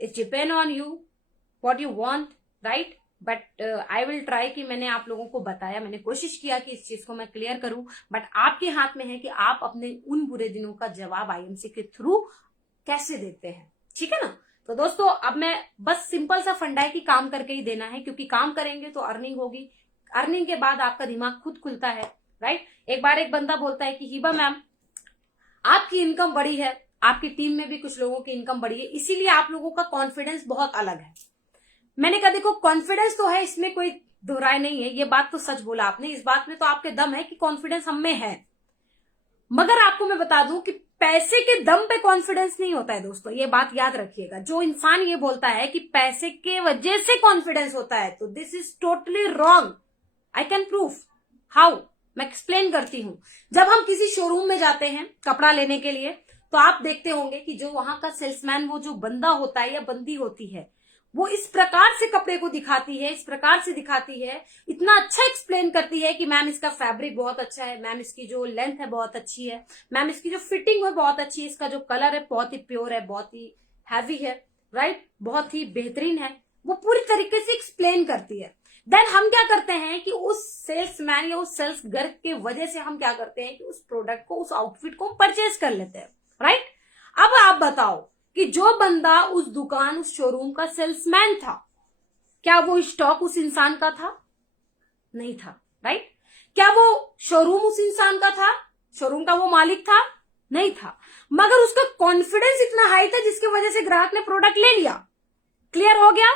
it's depend on you, what you want, right. But I will try कि मैंने आप लोगों को बताया, मैंने कोशिश किया कि इस चीज को मैं क्लियर करूं, बट आपके हाथ में है कि आप अपने उन बुरे दिनों का जवाब आईएमसी के थ्रू कैसे देते हैं, ठीक है ना। तो दोस्तों अब मैं बस सिंपल सा फंडा है कि काम करके ही देना है, क्योंकि काम करेंगे तो अर्निंग होगी, अर्निंग के बाद आपका दिमाग खुद खुलता है, राइट। एक बार एक बंदा बोलता है कि हिबा मैम आपकी इनकम बड़ी है, आपकी टीम में भी कुछ लोगों की इनकम बड़ी है, इसीलिए आप लोगों का कॉन्फिडेंस बहुत अलग है। मैंने कहा देखो कॉन्फिडेंस तो है, इसमें कोई दोहराई नहीं है, ये बात तो सच बोला आपने, इस बात में तो आपके दम है कि कॉन्फिडेंस हम में है, मगर आपको मैं बता दूं कि पैसे के दम पे कॉन्फिडेंस नहीं होता है दोस्तों, ये बात याद रखिएगा। जो इंसान ये बोलता है कि पैसे के वजह से कॉन्फिडेंस होता है तो this is totally wrong. I can proof how, मैं एक्सप्लेन करती हूं। जब हम किसी शोरूम में जाते हैं कपड़ा लेने के लिए तो आप देखते होंगे कि जो वहां का सेल्समैन, वो जो बंदा होता है या बंदी होती है, वो इस प्रकार से कपड़े को दिखाती है, इस प्रकार से दिखाती है, इतना अच्छा एक्सप्लेन करती है कि मैम इसका फैब्रिक बहुत अच्छा है, मैम इसकी जो लेंथ है बहुत अच्छी है, मैम इसकी जो फिटिंग है बहुत अच्छी है, इसका जो कलर है बहुत ही प्योर है, बहुत ही हैवी है, राइट, बहुत ही बेहतरीन है। वो पूरी तरीके से एक्सप्लेन करती है। देन हम क्या करते हैं कि उस सेल्समैन या उस सेल्स गर्ल के वजह से हम क्या करते हैं कि उस प्रोडक्ट को, उस आउटफिट को परचेज कर लेते हैं, राइट। अब आप बताओ कि जो बंदा उस दुकान, उस शोरूम का सेल्समैन था, क्या वो स्टॉक उस इंसान का था? नहीं था, राइट। क्या वो शोरूम उस इंसान का था? शोरूम का वो मालिक था? नहीं था, मगर उसका कॉन्फिडेंस इतना हाई था जिसकी वजह से ग्राहक ने प्रोडक्ट ले लिया। क्लियर हो गया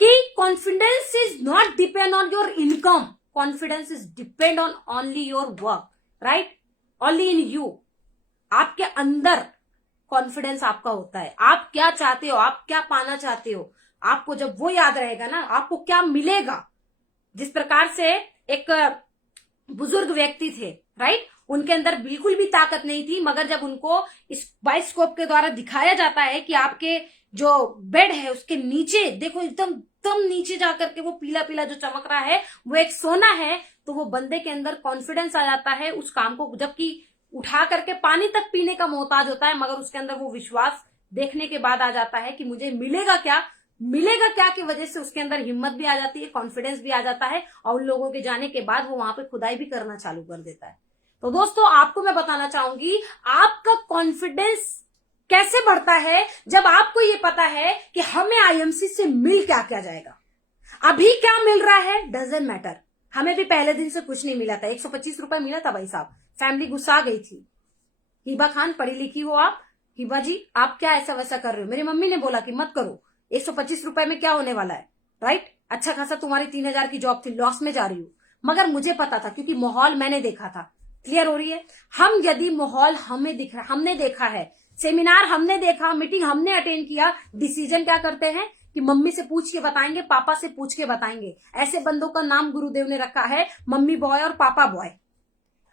कि confidence is not depend on your income, confidence is depend on only your work, right, only in you. आपके अंदर कॉन्फिडेंस आपका होता है, आप क्या चाहते हो, आप क्या पाना चाहते हो, आपको जब वो याद रहेगा ना आपको क्या मिलेगा। जिस प्रकार से एक बुजुर्ग व्यक्ति थे, राइट, उनके अंदर बिल्कुल भी ताकत नहीं थी, मगर जब उनको इस बाइस्कोप के द्वारा दिखाया जाता है कि आपके जो बेड है उसके नीचे देखो, एकदम नीचे जाकर के वो पीला पीला जो चमक रहा है वो एक सोना है, तो वो बंदे के अंदर कॉन्फिडेंस आ जाता है उस काम को, जबकि उठा करके पानी तक पीने का मोहताज होता है, मगर उसके अंदर वो विश्वास देखने के बाद आ जाता है कि मुझे मिलेगा क्या की वजह से उसके अंदर हिम्मत भी आ जाती है, कॉन्फिडेंस भी आ जाता है, और उन लोगों के जाने के बाद वो वहां पे खुदाई भी करना चालू कर देता है। तो दोस्तों आपको मैं बताना चाहूंगी, आपका कॉन्फिडेंस कैसे बढ़ता है जब आपको ये पता है कि हमें आईएमसी से मिल क्या क्या जाएगा। अभी क्या मिल रहा है डजंट मैटर, हमें भी पहले दिन से कुछ नहीं मिला था, 125 रुपए मिला था भाई साहब, फैमिली गुस्सा गई थी। हिबा खान पढ़ी लिखी हो आप, हिबा जी आप क्या ऐसा वैसा कर रहे हो, मेरी मम्मी ने बोला कि मत करो, 125 रुपए में क्या होने वाला है, राइट, अच्छा खासा तुम्हारी 3000 की जॉब थी, लॉस में जा रही हूं। मगर मुझे पता था क्योंकि माहौल मैंने देखा था। क्लियर हो रही है, हम यदि माहौल हमें दिख रहा, हमने देखा है, सेमिनार हमने देखा, मीटिंग हमने अटेंड किया, डिसीजन क्या करते हैं कि मम्मी से पूछ के बताएंगे, पापा से पूछ के बताएंगे। ऐसे बंदों का नाम गुरुदेव ने रखा है मम्मी बॉय और पापा बॉय।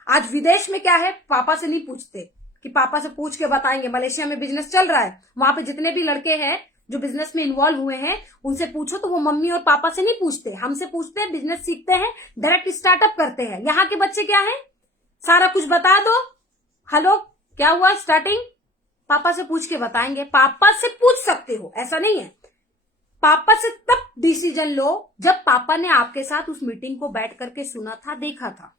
आज विदेश में क्या है, पापा से नहीं पूछते कि पापा से पूछ के बताएंगे। मलेशिया में बिजनेस चल रहा है, वहां पे जितने भी लड़के हैं जो बिजनेस में इन्वॉल्व हुए हैं उनसे पूछो तो वो मम्मी और पापा से नहीं पूछते, हमसे पूछते हैं, बिजनेस सीखते हैं, डायरेक्ट स्टार्टअप करते हैं। यहाँ के बच्चे क्या है, सारा कुछ बता दो, हेलो क्या हुआ स्टार्टिंग, पापा से पूछ के बताएंगे। पापा से पूछ सकते हो, ऐसा नहीं है, पापा से तब डिसीजन लो जब पापा ने आपके साथ उस मीटिंग को बैठ करके सुना था, देखा था।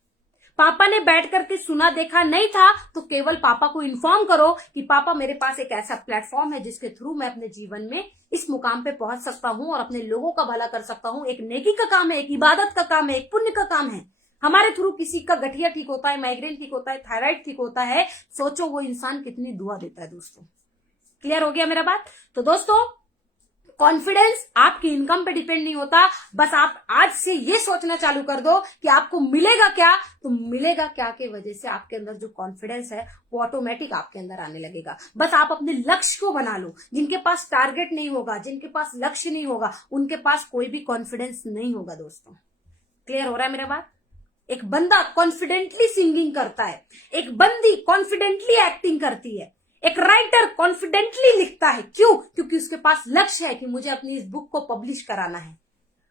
पापा ने बैठ करके सुना देखा नहीं था तो केवल पापा को इन्फॉर्म करो कि पापा मेरे पास एक ऐसा प्लेटफॉर्म है जिसके थ्रू मैं अपने जीवन में इस मुकाम पे पहुंच सकता हूं और अपने लोगों का भला कर सकता हूं। एक नेकी का काम है, एक इबादत का काम है, एक पुण्य का काम है। हमारे थ्रू किसी का गठिया ठीक होता है, माइग्रेन ठीक होता है, थायराइड ठीक होता है, सोचो वो इंसान कितनी दुआ देता है दोस्तों। क्लियर हो गया मेरा बात। तो दोस्तों कॉन्फिडेंस आपकी इनकम पे डिपेंड नहीं होता, बस आप आज से ये सोचना चालू कर दो कि आपको मिलेगा क्या, तो मिलेगा क्या के वजह से आपके अंदर जो कॉन्फिडेंस है वो ऑटोमेटिक आपके अंदर आने लगेगा। बस आप अपने लक्ष्य को बना लो। जिनके पास टारगेट नहीं होगा, जिनके पास लक्ष्य नहीं होगा, उनके पास कोई भी कॉन्फिडेंस नहीं होगा दोस्तों। क्लियर हो रहा है मेरा बात। एक बंदा कॉन्फिडेंटली सिंगिंग करता है, एक बंदी कॉन्फिडेंटली एक्टिंग करती है, एक राइटर कॉन्फिडेंटली लिखता है। क्यों? क्योंकि उसके पास लक्ष्य है कि मुझे अपनी इस बुक को पब्लिश कराना है।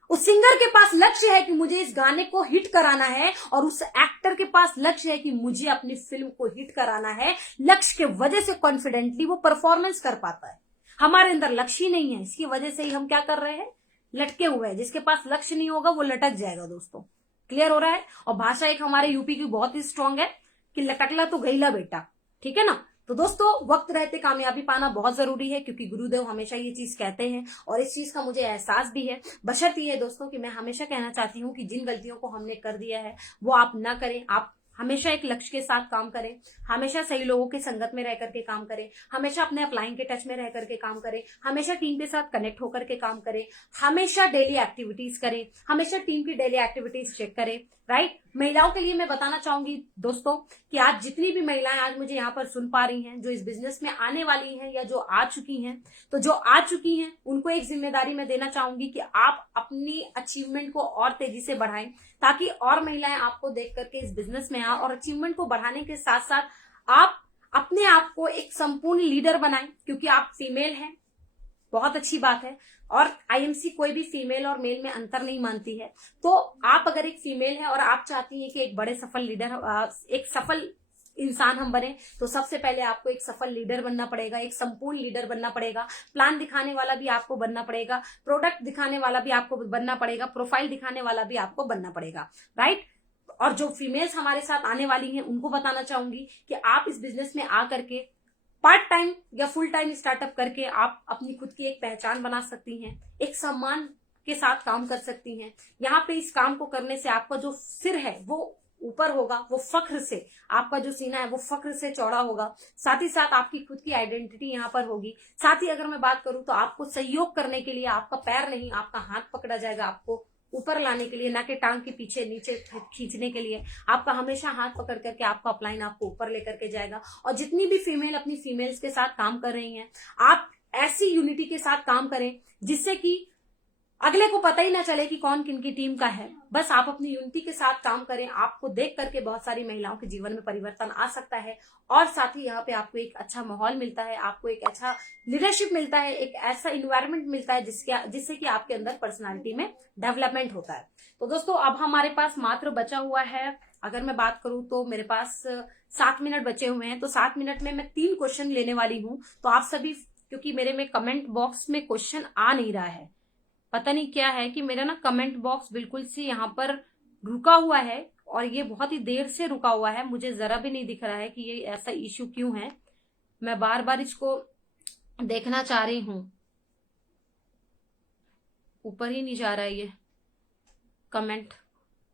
उस सिंगर के पास लक्ष्य है कि मुझे इस गाने को हिट कराना है, और उस एक्टर के पास लक्ष्य है कि मुझे अपनी फिल्म को हिट कराना है। लक्ष्य के वजह से कॉन्फिडेंटली वो परफॉर्मेंस कर पाता है। हमारे अंदर लक्ष्य ही नहीं है, इसकी वजह से ही हम क्या कर रहे हैं, लटके हुए हैं। जिसके पास लक्ष्य नहीं होगा वो लटक जाएगा दोस्तों। क्लियर हो रहा है। और भाषा एक हमारे यूपी की बहुत ही स्ट्रांग है कि लटकला तो गईला बेटा, ठीक है ना। तो दोस्तों वक्त रहते कामयाबी पाना बहुत जरूरी है, क्योंकि गुरुदेव हमेशा ये चीज कहते हैं और इस चीज का मुझे एहसास भी है। बशर्ते ये है दोस्तों कि मैं हमेशा कहना चाहती हूँ कि जिन गलतियों को हमने कर दिया है वो आप ना करें। आप हमेशा एक लक्ष्य के साथ काम करें, हमेशा सही लोगों की संगत में रह करके काम करें, हमेशा अपने अपलाइन के टच में रह करके काम करें, हमेशा टीम के साथ कनेक्ट होकर के काम करें, हमेशा डेली एक्टिविटीज करें, हमेशा टीम की डेली एक्टिविटीज चेक करें। राइट। महिलाओं के लिए मैं बताना चाहूंगी दोस्तों कि आज जितनी भी महिलाएं आज मुझे यहाँ पर सुन पा रही हैं, जो इस बिजनेस में आने वाली हैं या जो आ चुकी हैं, तो जो आ चुकी हैं उनको एक जिम्मेदारी मैं देना चाहूंगी कि आप अपनी अचीवमेंट को और तेजी से बढ़ाएं, ताकि और महिलाएं आपको देख करके इस बिजनेस में आए और अचीवमेंट को बढ़ाने के साथ साथ आप अपने आप को एक संपूर्ण लीडर बनाएं। क्योंकि आप फीमेल हैं, बहुत अच्छी बात है, और आईएमसी कोई भी फीमेल और मेल में अंतर नहीं मानती है। तो आप अगर एक फीमेल है और आप चाहती हैं कि एक बड़े सफल लीडर, एक सफल इंसान हम बने, तो सबसे पहले आपको एक सफल लीडर बनना पड़ेगा, एक संपूर्ण लीडर बनना पड़ेगा। प्लान दिखाने वाला भी आपको बनना पड़ेगा, प्रोडक्ट दिखाने वाला भी आपको बनना पड़ेगा, प्रोफाइल दिखाने वाला भी आपको बनना पड़ेगा। राइट। और जो फीमेल्स हमारे साथ आने वाली हैं उनको बताना चाहूंगी कि आप इस बिजनेस में आ करके पार्ट टाइम या फुल टाइम स्टार्टअप करके आप अपनी खुद की एक पहचान बना सकती हैं, एक सम्मान के साथ काम कर सकती हैं। यहाँ पे इस काम को करने से आपका जो सिर है वो ऊपर होगा, वो फख्र से, आपका जो सीना है वो फख्र से चौड़ा होगा। साथ ही साथ आपकी खुद की आइडेंटिटी यहाँ पर होगी। साथ ही अगर मैं बात करूं तो आपको सहयोग करने के लिए आपका पैर नहीं, आपका हाथ पकड़ा जाएगा, आपको ऊपर लाने के लिए, ना कि टांग के पीछे नीचे खींचने के लिए। आपका हमेशा हाथ पकड़ करके आपका अपलाइन आपको ऊपर लेकर के जाएगा। और जितनी भी फीमेल अपनी फीमेल्स के साथ काम कर रही हैं, आप ऐसी यूनिटी के साथ काम करें जिससे कि अगले को पता ही ना चले कि कौन किन की टीम का है। बस आप अपनी यूनिटी के साथ काम करें, आपको देख करके बहुत सारी महिलाओं के जीवन में परिवर्तन आ सकता है और साथ ही यहाँ पे आपको एक अच्छा माहौल मिलता है, आपको एक अच्छा लीडरशिप मिलता है, एक ऐसा इन्वायरमेंट मिलता है जिससे कि आपके अंदर पर्सनालिटी में डेवलपमेंट होता है। तो दोस्तों अब हमारे पास मात्र बचा हुआ है, अगर मैं बात करूं तो मेरे पास 7 मिनट बचे हुए हैं। तो 7 मिनट में मैं 3 क्वेश्चन लेने वाली हूं। तो आप सभी, क्योंकि मेरे में कमेंट बॉक्स में क्वेश्चन आ नहीं रहा है, पता नहीं क्या है कि मेरा ना कमेंट बॉक्स बिल्कुल से यहाँ पर रुका हुआ है और ये बहुत ही देर से रुका हुआ है, मुझे जरा भी नहीं दिख रहा है कि ये ऐसा इश्यू क्यों है। मैं बार बार इसको देखना चाह रही हूं, ऊपर ही नहीं जा रहा है ये कमेंट,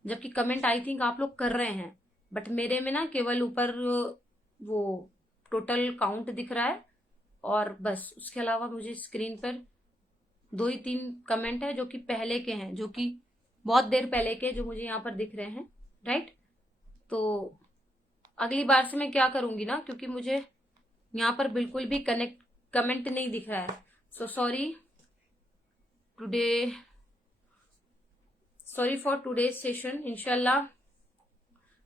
जबकि कमेंट आई थिंक आप लोग कर रहे हैं, बट मेरे में ना केवल ऊपर वो टोटल काउंट दिख रहा है और बस उसके अलावा मुझे स्क्रीन पर 2 ही 3 कमेंट है जो कि पहले के हैं, जो कि बहुत देर पहले के, जो मुझे यहाँ पर दिख रहे हैं, राइट। तो अगली बार से मैं क्या करूंगी ना, क्योंकि मुझे यहाँ पर बिल्कुल भी कमेंट नहीं दिख रहा है, so sorry for today session. इंशाल्लाह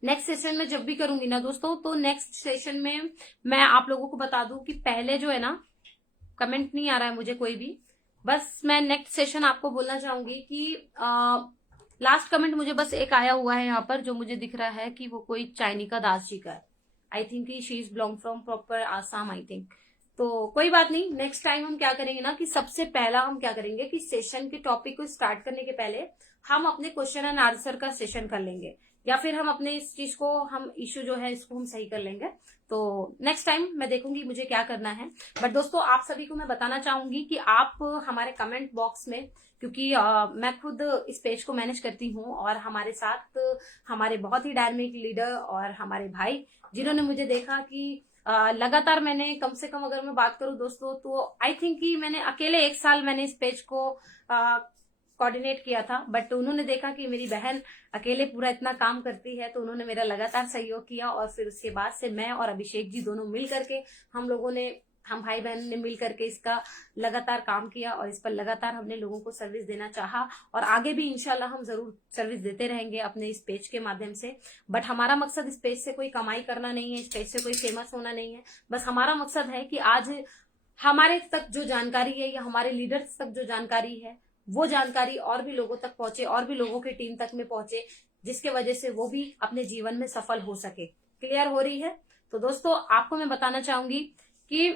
नेक्स्ट सेशन में जब भी करूंगी ना दोस्तों, तो नेक्स्ट सेशन में मैं आप लोगों को बता दूं कि पहले जो है ना कमेंट नहीं आ रहा है मुझे कोई भी, बस मैं नेक्स्ट सेशन आपको बोलना चाहूंगी कि लास्ट कमेंट मुझे बस एक आया हुआ है यहाँ पर, जो मुझे दिख रहा है कि वो कोई चाइनिका दास जी का है। I think she is belong from proper Assam I think. तो कोई बात नहीं, नेक्स्ट टाइम हम क्या करेंगे ना कि सबसे पहला हम क्या करेंगे कि सेशन के टॉपिक को स्टार्ट करने के पहले हम अपने क्वेश्चन एंड आंसर का सेशन कर लेंगे, या फिर हम अपने इस चीज को, हम इश्यू जो है इसको हम सही कर लेंगे। तो नेक्स्ट टाइम मैं देखूंगी मुझे क्या करना है। बट दोस्तों आप सभी को मैं बताना चाहूंगी कि आप हमारे कमेंट बॉक्स में, क्योंकि मैं खुद इस पेज को मैनेज करती हूँ और हमारे साथ हमारे बहुत ही डायनामिक लीडर और हमारे भाई, जिन्होंने मुझे देखा कि लगातार मैंने कम से कम अगर मैं बात करूं दोस्तों, तो आई थिंक कि मैंने अकेले 1 साल मैंने इस पेज को कोऑर्डिनेट किया था, बट उन्होंने देखा कि मेरी बहन अकेले पूरा इतना काम करती है, तो उन्होंने मेरा लगातार सहयोग किया और फिर उसके बाद से मैं और अभिषेक जी दोनों मिल करके, हम भाई बहन ने मिल करके इसका लगातार काम किया और इस पर लगातार हमने लोगों को सर्विस देना चाहा और आगे भी इंशाल्लाह हम जरूर सर्विस देते रहेंगे अपने इस पेज के माध्यम से। बट हमारा मकसद इस पेज से कोई कमाई करना नहीं है, इस पेज से कोई फेमस होना नहीं है, बस हमारा मकसद है कि आज हमारे तक जो जानकारी है या हमारे लीडर्स तक जो जानकारी है, वो जानकारी और भी लोगों तक पहुंचे, और भी लोगों की टीम तक में पहुंचे, जिसके वजह से वो भी अपने जीवन में सफल हो सके। क्लियर हो रही है? तो दोस्तों आपको मैं बताना चाहूंगी कि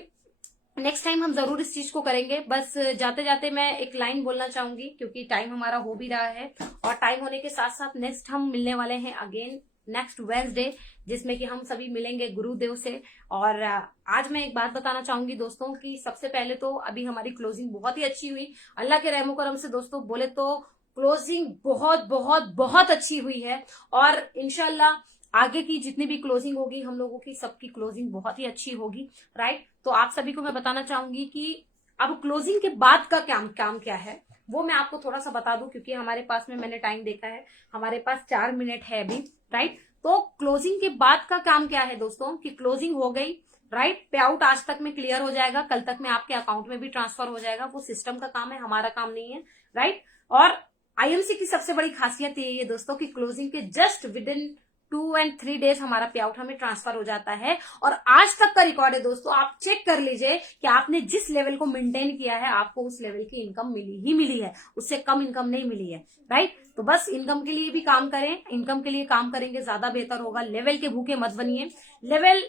नेक्स्ट टाइम हम जरूर इस चीज को करेंगे। बस जाते जाते मैं एक लाइन बोलना चाहूंगी, क्योंकि टाइम हमारा हो भी रहा है और टाइम होने के साथ साथ नेक्स्ट हम मिलने वाले हैं अगेन नेक्स्ट वेडनेसडे, जिसमें कि हम सभी मिलेंगे गुरुदेव से। और आज मैं एक बात बताना चाहूंगी दोस्तों कि सबसे पहले तो अभी हमारी क्लोजिंग बहुत ही अच्छी हुई, अल्लाह के रहमो करम से दोस्तों बोले तो क्लोजिंग बहुत बहुत बहुत अच्छी हुई है और इंशाल्लाह आगे की जितनी भी क्लोजिंग होगी हम लोगों की सबकी क्लोजिंग बहुत ही अच्छी होगी, राइट। तो आप सभी को मैं बताना चाहूंगी कि अब क्लोजिंग के बाद का काम क्या है वो मैं आपको थोड़ा सा बता दूं, क्योंकि हमारे पास में मैंने टाइम देखा है, हमारे पास 4 मिनट है अभी, राइट। तो क्लोजिंग के बाद का काम क्या है दोस्तों कि क्लोजिंग हो गई, राइट, पे आउट आज तक में क्लियर हो जाएगा, कल तक में आपके अकाउंट में भी ट्रांसफर हो जाएगा, वो सिस्टम का काम है, हमारा काम नहीं है, राइट। और आईएमसी की सबसे बड़ी खासियत यही है दोस्तों कि क्लोजिंग के just with in 2 and 3 days हमारा पे आउट हमें ट्रांसफर हो जाता है। और आज तक का रिकॉर्ड है दोस्तों, आप चेक कर लीजिए कि आपने जिस लेवल को मेंटेन किया है आपको उस लेवल की इनकम मिली ही मिली है, उससे कम इनकम नहीं मिली है, राइट। तो बस इनकम के लिए भी काम करें, इनकम के लिए काम करेंगे ज्यादा बेहतर होगा। लेवल के भूखे मत बनिए, लेवल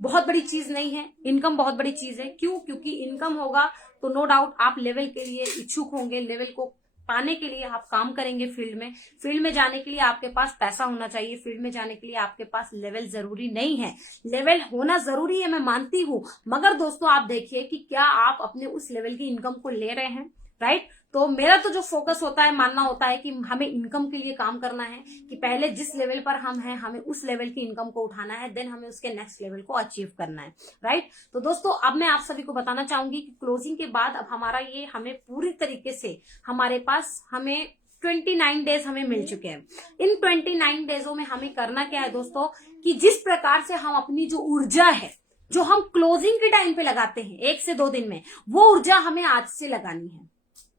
बहुत बड़ी चीज नहीं है, इनकम बहुत बड़ी चीज है। क्यों? क्योंकि इनकम होगा तो नो डाउट आप लेवल के लिए इच्छुक होंगे, लेवल को पाने के लिए आप काम करेंगे फील्ड में जाने के लिए आपके पास पैसा होना चाहिए, फील्ड में जाने के लिए आपके पास लेवल जरूरी नहीं है। लेवल होना जरूरी है, मैं मानती हूं, मगर दोस्तों आप देखिए कि क्या आप अपने उस लेवल की इनकम को ले रहे हैं, राइट। तो मेरा तो जो फोकस होता है, मानना होता है कि हमें इनकम के लिए काम करना है, कि पहले जिस लेवल पर हम हैं हमें उस लेवल की इनकम को उठाना है, देन हमें उसके नेक्स्ट लेवल को अचीव करना है, राइट। तो दोस्तों अब मैं आप सभी को बताना चाहूंगी कि क्लोजिंग के बाद अब हमारा ये हमें पूरी तरीके से हमारे पास हमें 29 डेज हमें मिल चुके हैं। इन 29 डेजों में हमें करना क्या है दोस्तों कि जिस प्रकार से हम अपनी जो ऊर्जा है जो हम क्लोजिंग के टाइम पे लगाते हैं 1 से 2 दिन में, वो ऊर्जा हमें आज से लगानी है,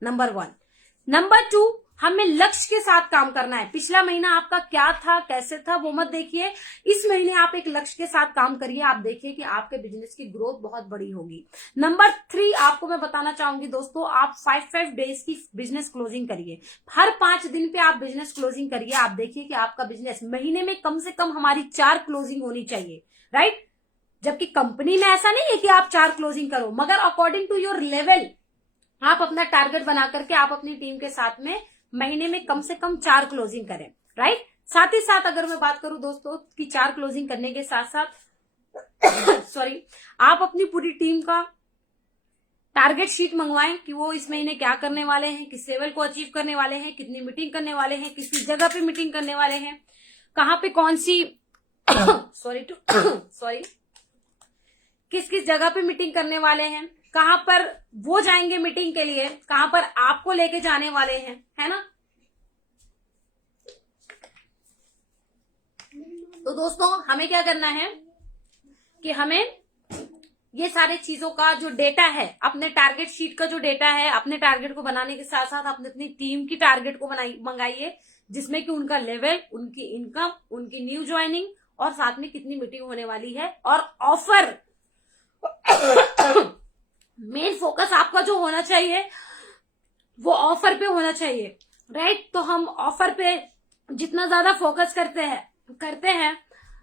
नंबर 1। नंबर 2, हमें लक्ष्य के साथ काम करना है। पिछला महीना आपका क्या था, कैसे था, वो मत देखिए। इस महीने आप एक लक्ष्य के साथ काम करिए, आप देखिए कि आपके बिजनेस की ग्रोथ बहुत बड़ी होगी। नंबर 3 आपको मैं बताना चाहूंगी दोस्तों, आप 5 डेज की बिजनेस क्लोजिंग करिए। हर 5 दिन पे आप बिजनेस क्लोजिंग करिए, आप देखिए कि आपका बिजनेस महीने में कम से कम हमारी 4 क्लोजिंग होनी चाहिए, राइट। जबकि कंपनी में ऐसा नहीं है कि आप 4 क्लोजिंग करो, मगर अकॉर्डिंग टू योर लेवल आप अपना टारगेट बना करके आप अपनी टीम के साथ में महीने में कम से कम 4 क्लोजिंग करें, राइट। साथ ही साथ अगर मैं बात करूं दोस्तों कि 4 क्लोजिंग करने के साथ साथ सॉरी, आप अपनी पूरी टीम का टारगेट शीट मंगवाएं कि वो इस महीने क्या करने वाले हैं, किस लेवल को अचीव करने वाले हैं, कितनी मीटिंग करने वाले हैं, किस जगह पे मीटिंग करने वाले हैं, कहाँ पे कौन सी सॉरी किस किस जगह पे मीटिंग करने वाले हैं, कहां पर वो जाएंगे मीटिंग के लिए, कहां पर आपको लेके जाने वाले हैं, है ना। तो दोस्तों हमें क्या करना है कि हमें ये सारे चीजों का जो डेटा है, अपने टारगेट शीट का जो डेटा है, अपने टारगेट को बनाने के साथ साथ अपने अपनी टीम की टारगेट को मंगाइए, जिसमें कि उनका लेवल, उनकी इनकम, उनकी न्यू ज्वाइनिंग और साथ में कितनी मीटिंग होने वाली है, और ऑफर मेन फोकस आपका जो होना चाहिए वो ऑफर पे होना चाहिए, राइट। तो हम ऑफर पे जितना ज्यादा फोकस करते हैं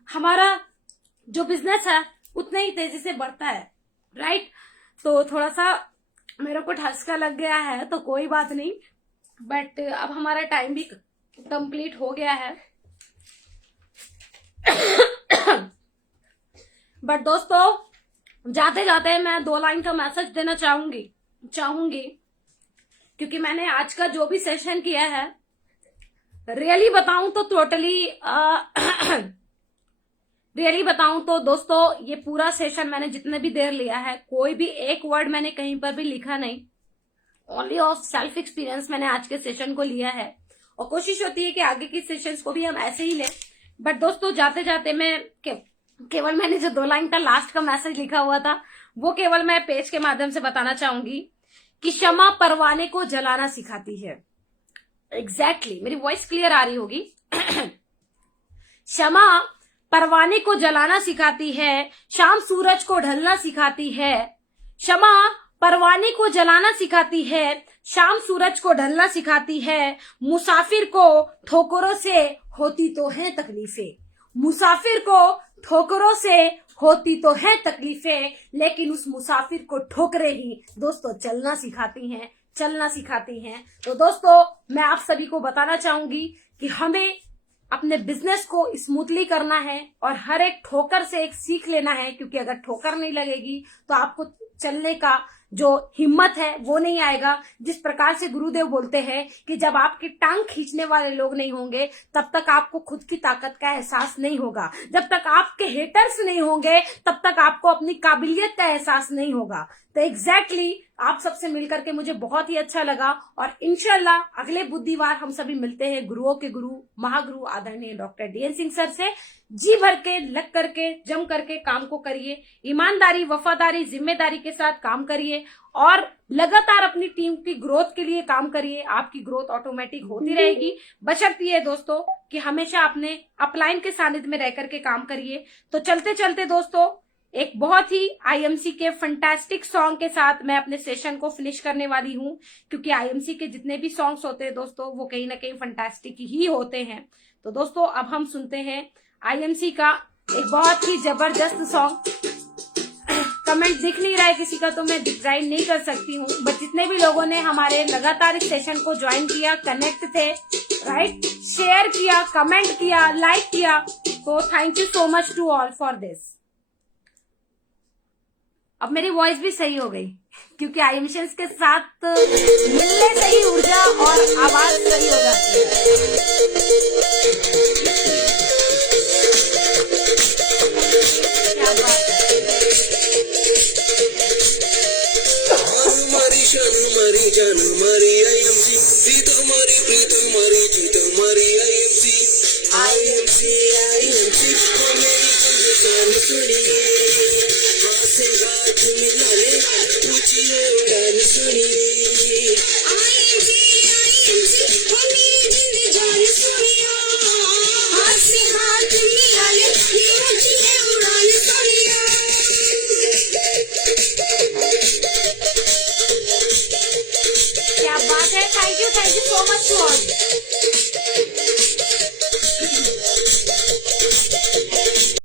हमारा जो बिजनेस है उतना ही तेजी से बढ़ता है, राइट। तो थोड़ा सा मेरे को ठसका लग गया है तो कोई बात नहीं, बट अब हमारा टाइम भी कंप्लीट हो गया है। बट दोस्तों जाते जाते मैं 2 लाइन का मैसेज देना चाहूंगी क्योंकि मैंने आज का जो भी सेशन किया है, रियली बताऊं तो दोस्तों ये पूरा सेशन मैंने जितने भी देर लिया है, कोई भी एक वर्ड मैंने कहीं पर भी लिखा नहीं, ओनली ऑफ सेल्फ एक्सपीरियंस मैंने आज के सेशन को लिया है, और कोशिश होती है कि आगे की सेशंस को भी हम ऐसे ही लें। बट दोस्तों जाते जाते मैं केवल मैंने जो 2 लाइन का लास्ट का मैसेज लिखा हुआ था वो केवल मैं पेज के माध्यम से बताना चाहूंगी कि क्षमा परवाने को जलाना सिखाती है। एग्जैक्टली मेरी वॉइस क्लियर आ रही होगी। क्षमा परवाने को जलाना सिखाती है, शाम सूरज को ढलना सिखाती है। क्षमा परवाने को जलाना सिखाती है, शाम सूरज को ढलना सिखाती है। मुसाफिर को ठोकरों से होती तो है तकलीफें, मुसाफिर को ठोकरों से होती तो है तकलीफें, लेकिन उस मुसाफिर को ठोकरें ही दोस्तों चलना सिखाती हैं। तो दोस्तों मैं आप सभी को बताना चाहूंगी कि हमें अपने बिजनेस को स्मूथली करना है और हर एक ठोकर से एक सीख लेना है, क्योंकि अगर ठोकर नहीं लगेगी तो आपको चलने का जो हिम्मत है वो नहीं आएगा। जिस प्रकार से गुरुदेव बोलते हैं कि जब आपकी टांग खींचने वाले लोग नहीं होंगे तब तक आपको खुद की ताकत का एहसास नहीं होगा, जब तक आपके हेटर्स नहीं होंगे तब तक आपको अपनी काबिलियत का एहसास नहीं होगा। तो एग्जैक्टली आप सबसे मिलकर के मुझे बहुत ही अच्छा लगा, और इंशाल्लाह अगले बुधवार हम सभी मिलते हैं गुरुओं के गुरु महागुरु आदरणीय डॉक्टर DN सिंह सर से। जी भर के लग करके जम करके काम को करिए, ईमानदारी वफादारी जिम्मेदारी के साथ काम करिए और लगातार अपनी टीम की ग्रोथ के लिए काम करिए। आपकी ग्रोथ ऑटोमेटिक होती रहेगी, बशर्ते ये दोस्तों कि हमेशा अपने अपलाइन के सानिध्य में रह करके काम करिए। तो चलते चलते दोस्तों एक बहुत ही IMC के फंटास्टिक सॉन्ग के साथ मैं अपने सेशन को फिनिश करने वाली हूं, क्योंकि IMC के जितने भी सॉन्ग्स होते हैं दोस्तों वो कहीं ना कहीं फंटास्टिक ही होते हैं। तो दोस्तों अब हम सुनते हैं IMC का एक बहुत ही जबरदस्त सॉन्ग। कमेंट दिख नहीं रहा है किसी का तो मैं डिक्लाइन नहीं कर सकती हूँ, बट जितने भी लोगों ने हमारे लगातार इस सेशन को ज्वाइन किया, कनेक्ट थे, राइट, शेयर किया, कमेंट किया, लाइक किया, तो thank you so much to all for this. अब मेरी वॉइस भी सही हो गई क्योंकि IMC के साथ मिलने से ही ऊर्जा और आवाज सही हो जाती है। क्या बात है। मारी जान मारी IMC, प्रीत मारी जीत मारी IMC वो मेरी जिंदगान सुनिए, से रात मिला ले ऊंची उड़ान सुनिए। Thank you so much to all.